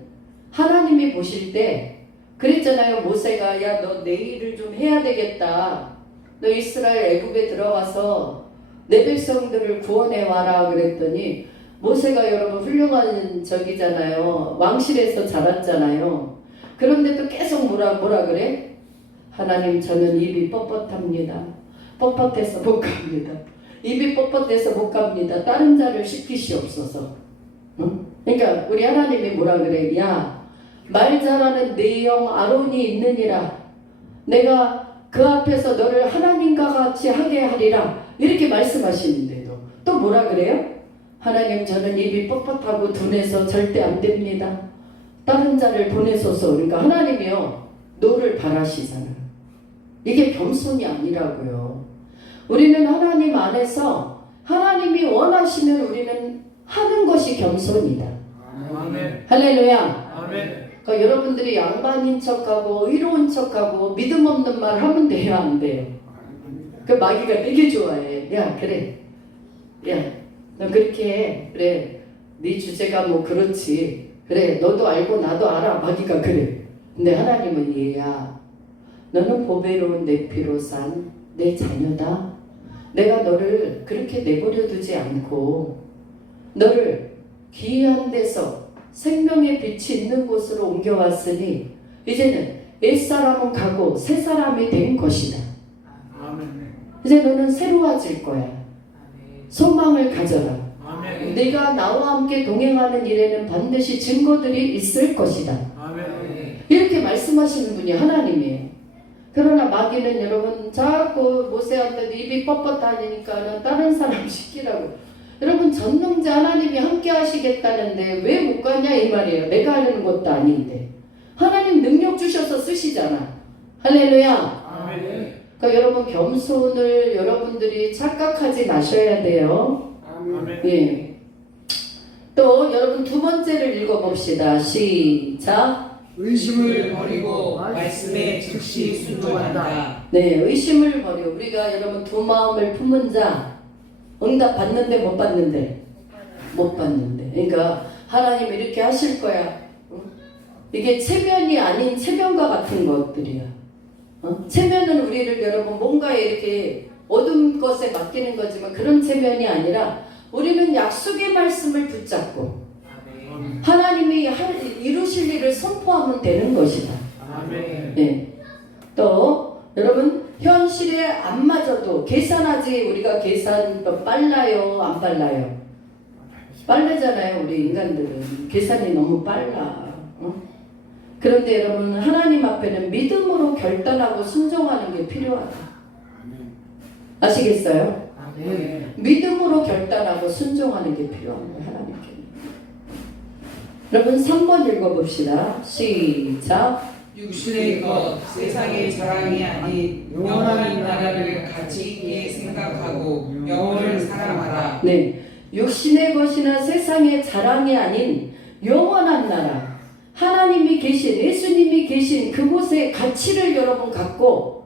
하나님이 보실 때 그랬잖아요. 모세가 야 너 내일을 좀 해야 되겠다. 너 이스라엘 애굽에 들어가서 내 백성들을 구원해 와라 그랬더니 모세가 여러분 훌륭한 적이잖아요. 왕실에서 자랐잖아요. 그런데도 계속 뭐라 그래? 하나님 저는 입이 뻣뻣합니다. 뻣뻣해서 못 갑니다. 입이 뻣뻣해서 못 갑니다. 다른 자를 시키시옵소서. 응? 그러니까 우리 하나님이 뭐라 그래? 야, 말 잘하는 네 형 아론이 있느니라. 내가 그 앞에서 너를 하나님과 같이 하게 하리라. 이렇게 말씀하시는데도 또 뭐라 그래요? 하나님 저는 입이 뻣뻣하고 둔해서 절대 안 됩니다. 다른 자를 보내소서. 그러니까 하나님이요 너를 바라시잖아요. 이게 겸손이 아니라고요. 우리는 하나님 안에서 하나님이 원하시면 우리는 하는 것이 겸손이다. 아멘. 할렐루야. 아멘. 그러니까 여러분들이 양반인 척하고 의로운 척하고 믿음 없는 말 하면 돼요, 안 돼요? 그 마귀가 되게 좋아해. 야, 그래. 야, 너 그렇게 해. 그래. 네 주제가 뭐 그렇지. 그래, 너도 알고 나도 알아. 마귀가 그래. 근데 하나님은 얘야. 너는 보배로운 내 피로 산 내 자녀다. 내가 너를 그렇게 내버려 두지 않고 너를 귀한 데서 생명의 빛이 있는 곳으로 옮겨왔으니 이제는 옛사람은 가고 새사람이 된 것이다. 아멘. 이제 너는 새로워질 거야. 소망을 가져라. 아멘. 네가 나와 함께 동행하는 일에는 반드시 증거들이 있을 것이다. 아멘. 이렇게 말씀하시는 분이 하나님이에요. 그러나 마귀는 여러분 자꾸 모세한테도 입이 뻣뻣하니까 다른 사람 시키라고. 여러분 전능자 하나님이 함께 하시겠다는데 왜 못 가냐 이 말이에요. 내가 하려는 것도 아닌데. 하나님 능력 주셔서 쓰시잖아. 할렐루야. 아멘. 그러니까 여러분 겸손을 여러분들이 착각하지 마셔야 돼요. 아멘. 예. 또 여러분 두 번째를 읽어봅시다. 시작. 의심을 버리고 말씀에 즉시 순종한다. 네, 의심을 버려. 우리가 여러분 두 마음을 품은 자 응답 받는데 못 받는데 못 받는데. 그러니까 하나님 이렇게 하실 거야. 이게 체면이 아닌 체면과 같은 것들이야. 체면은 우리를 여러분 뭔가에 이렇게 어두운 것에 맡기는 거지만 그런 체면이 아니라 우리는 약속의 말씀을 붙잡고 하나님이 이루실 일을 선포하면 되는 것이다. 아멘. 네. 또 여러분 현실에 안 맞아도 계산하지. 우리가 계산 빨라요 안 빨라요? 빠르잖아요. 우리 인간들은 계산이 너무 빨라. 그런데 여러분 하나님 앞에는 믿음으로 결단하고 순종하는 게 필요하다. 아시겠어요? 아멘. 믿음으로 결단하고 순종하는 게 필요한 거예요. 하나님께. 여러분 3번 읽어봅시다. 시작. 육신의 것, 세상의 자랑이 아닌 영원한 나라를 가치 있게 생각하고 영혼을 사랑하라. 네, 육신의 것이나 세상의 자랑이 아닌 영원한 나라, 하나님이 계신, 예수님이 계신 그곳의 가치를 여러분 갖고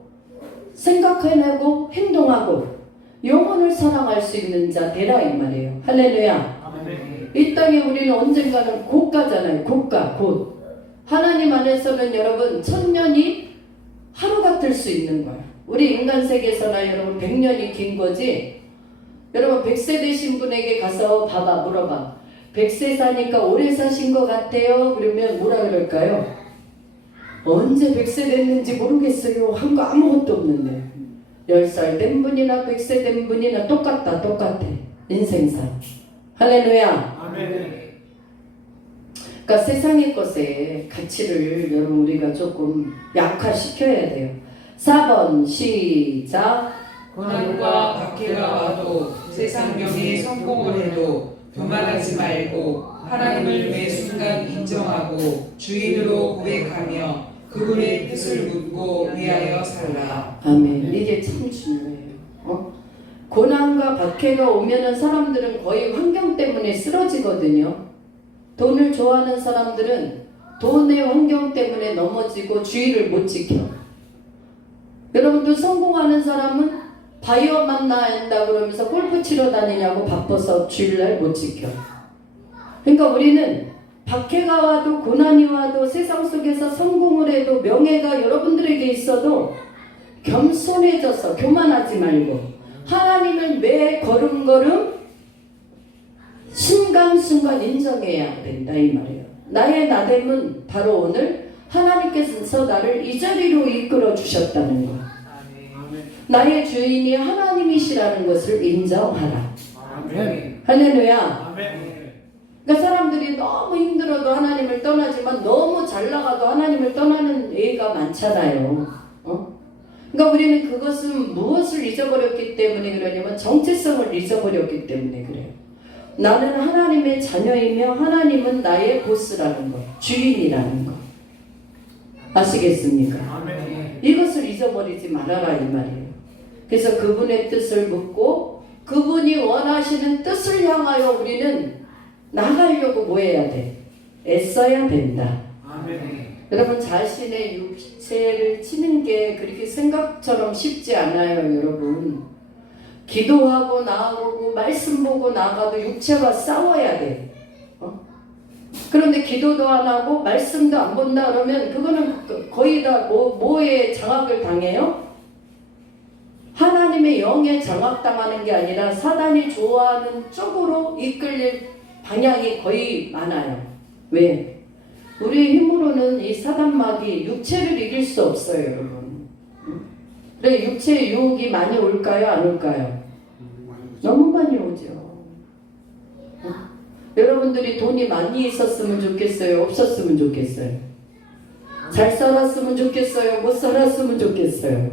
생각해내고 행동하고 영혼을 사랑할 수 있는 자 되라 이 말이에요. 할렐루야. 아멘. 이 땅에 우리는 언젠가는 곧 가잖아요. 곧. 하나님 안에서는 여러분 1000년이 하루 같을 수 있는 거야. 우리 인간 세계에서나 여러분 100년이 긴 거지. 여러분 100세 되신 분에게 가서 물어봐. 100세 사니까 오래 사신 것 같아요. 그러면 뭐라 그럴까요? 언제 100세 됐는지 모르겠어요. 한 거 아무것도 없는데 10살 된 분이나 100세 된 분이나 똑같아. 인생사. 할렐루야. 아멘. 그러니까 세상의 것에 가치를 여러분 우리가 조금 약화시켜야 돼요. 4번 시작. 고난과 박해가 와도 세상 명예에 성공을 해도 교만하지 말고 하나님을 매 순간 인정하고 주인으로 고백하며 그분의 뜻을 묻고 위하여 살라. 아멘. 이게 참 중요해요. 고난과 박해가 오면은 사람들은 거의 환경 때문에 쓰러지거든요. 돈을 좋아하는 사람들은 돈의 환경 때문에 넘어지고 주의를 못 지켜. 여러분들 성공하는 사람은 바이어 만나야 한다 그러면서 골프 치러 다니냐고 바빠서 주일날 못 지켜. 그러니까 우리는 박해가 와도 고난이 와도 세상 속에서 성공을 해도 명예가 여러분들에게 있어도 겸손해져서 교만하지 말고 하나님을 매 걸음걸음 순간순간 인정해야 된다 이 말이에요. 나의 나됨은 바로 오늘 하나님께서 나를 이 자리로 이끌어 주셨다는 것. 나의 주인이 하나님이시라는 것을 인정하라. 아멘. 할렐루야. 아멘. 그러니까 사람들이 너무 힘들어도 하나님을 떠나지만 너무 잘 나가도 하나님을 떠나는 예가 많잖아요. 그러니까 우리는 그것은 무엇을 잊어버렸기 때문에 그러냐면 정체성을 잊어버렸기 때문에 그래요. 나는 하나님의 자녀이며 하나님은 나의 보스라는 것, 주인이라는 것. 아시겠습니까? 아멘. 이것을 잊어버리지 말아라 이 말이에요. 그래서 그분의 뜻을 묻고 그분이 원하시는 뜻을 향하여 우리는 나가려고 뭐 해야 돼? 애써야 된다. 아멘. 아멘. 여러분 자신의 육체를 치는 게 그렇게 생각처럼 쉽지 않아요, 여러분. 기도하고 나오고 말씀 보고 나가도 육체가 싸워야 돼. 그런데 기도도 안 하고 말씀도 안 본다 그러면 그거는 거의 다 뭐에 장악을 당해요? 하나님의 영에 장악당하는 게 아니라 사단이 좋아하는 쪽으로 이끌릴 방향이 거의 많아요. 왜? 우리의 힘으로는 이 사단마귀 육체를 이길 수 없어요, 여러분. 그래 육체의 유혹이 많이 올까요? 안 올까요? 너무 많이 오죠. 여러분들이 돈이 많이 있었으면 좋겠어요? 없었으면 좋겠어요? 잘 살았으면 좋겠어요? 못 살았으면 좋겠어요?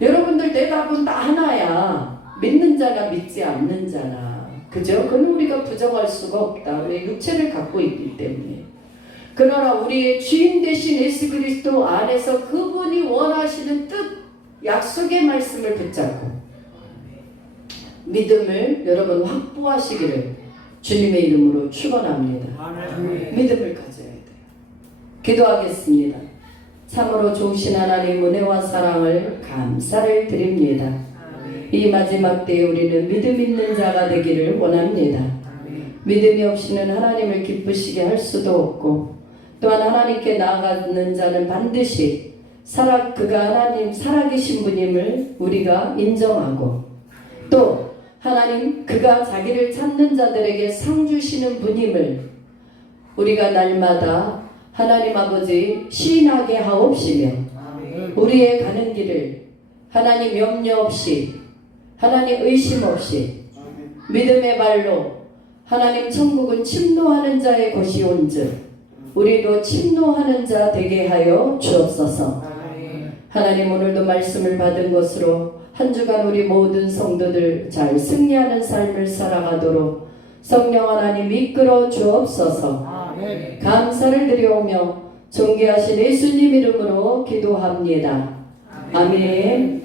여러분들 대답은 다 하나야. 믿는 자나 믿지 않는 자나. 그죠? 그건 우리가 부정할 수가 없다. 왜? 육체를 갖고 있기 때문에. 그러나 우리의 주인 되신 예수 그리스도 안에서 그분이 원하시는 뜻, 약속의 말씀을 붙잡고 믿음을 여러분 확보하시기를 주님의 이름으로 축원합니다. 아멘. 믿음을 가져야 돼요. 기도하겠습니다. 참으로 좋으신 하나님 은혜와 사랑을 감사를 드립니다. 아멘. 이 마지막 때에 우리는 믿음 있는 자가 되기를 원합니다. 아멘. 믿음이 없이는 하나님을 기쁘시게 할 수도 없고 또한 하나님께 나아가는 자는 반드시 그가 하나님 살아계신 분임을 우리가 인정하고 또 하나님 그가 자기를 찾는 자들에게 상 주시는 분임을 우리가 날마다 하나님 아버지 시인하게 하옵시며 아멘. 우리의 가는 길을 하나님 염려 없이 하나님 의심 없이 믿음의 발로 하나님 천국은 침노하는 자의 것이온즉 우리도 침노하는 자 되게 하여 주옵소서. 아멘. 하나님 오늘도 말씀을 받은 것으로 한 주간 우리 모든 성도들 잘 승리하는 삶을 살아가도록 성령 하나님 이끌어 주옵소서. 아멘. 감사를 드려오며 존귀하신 예수님 이름으로 기도합니다. 아멘.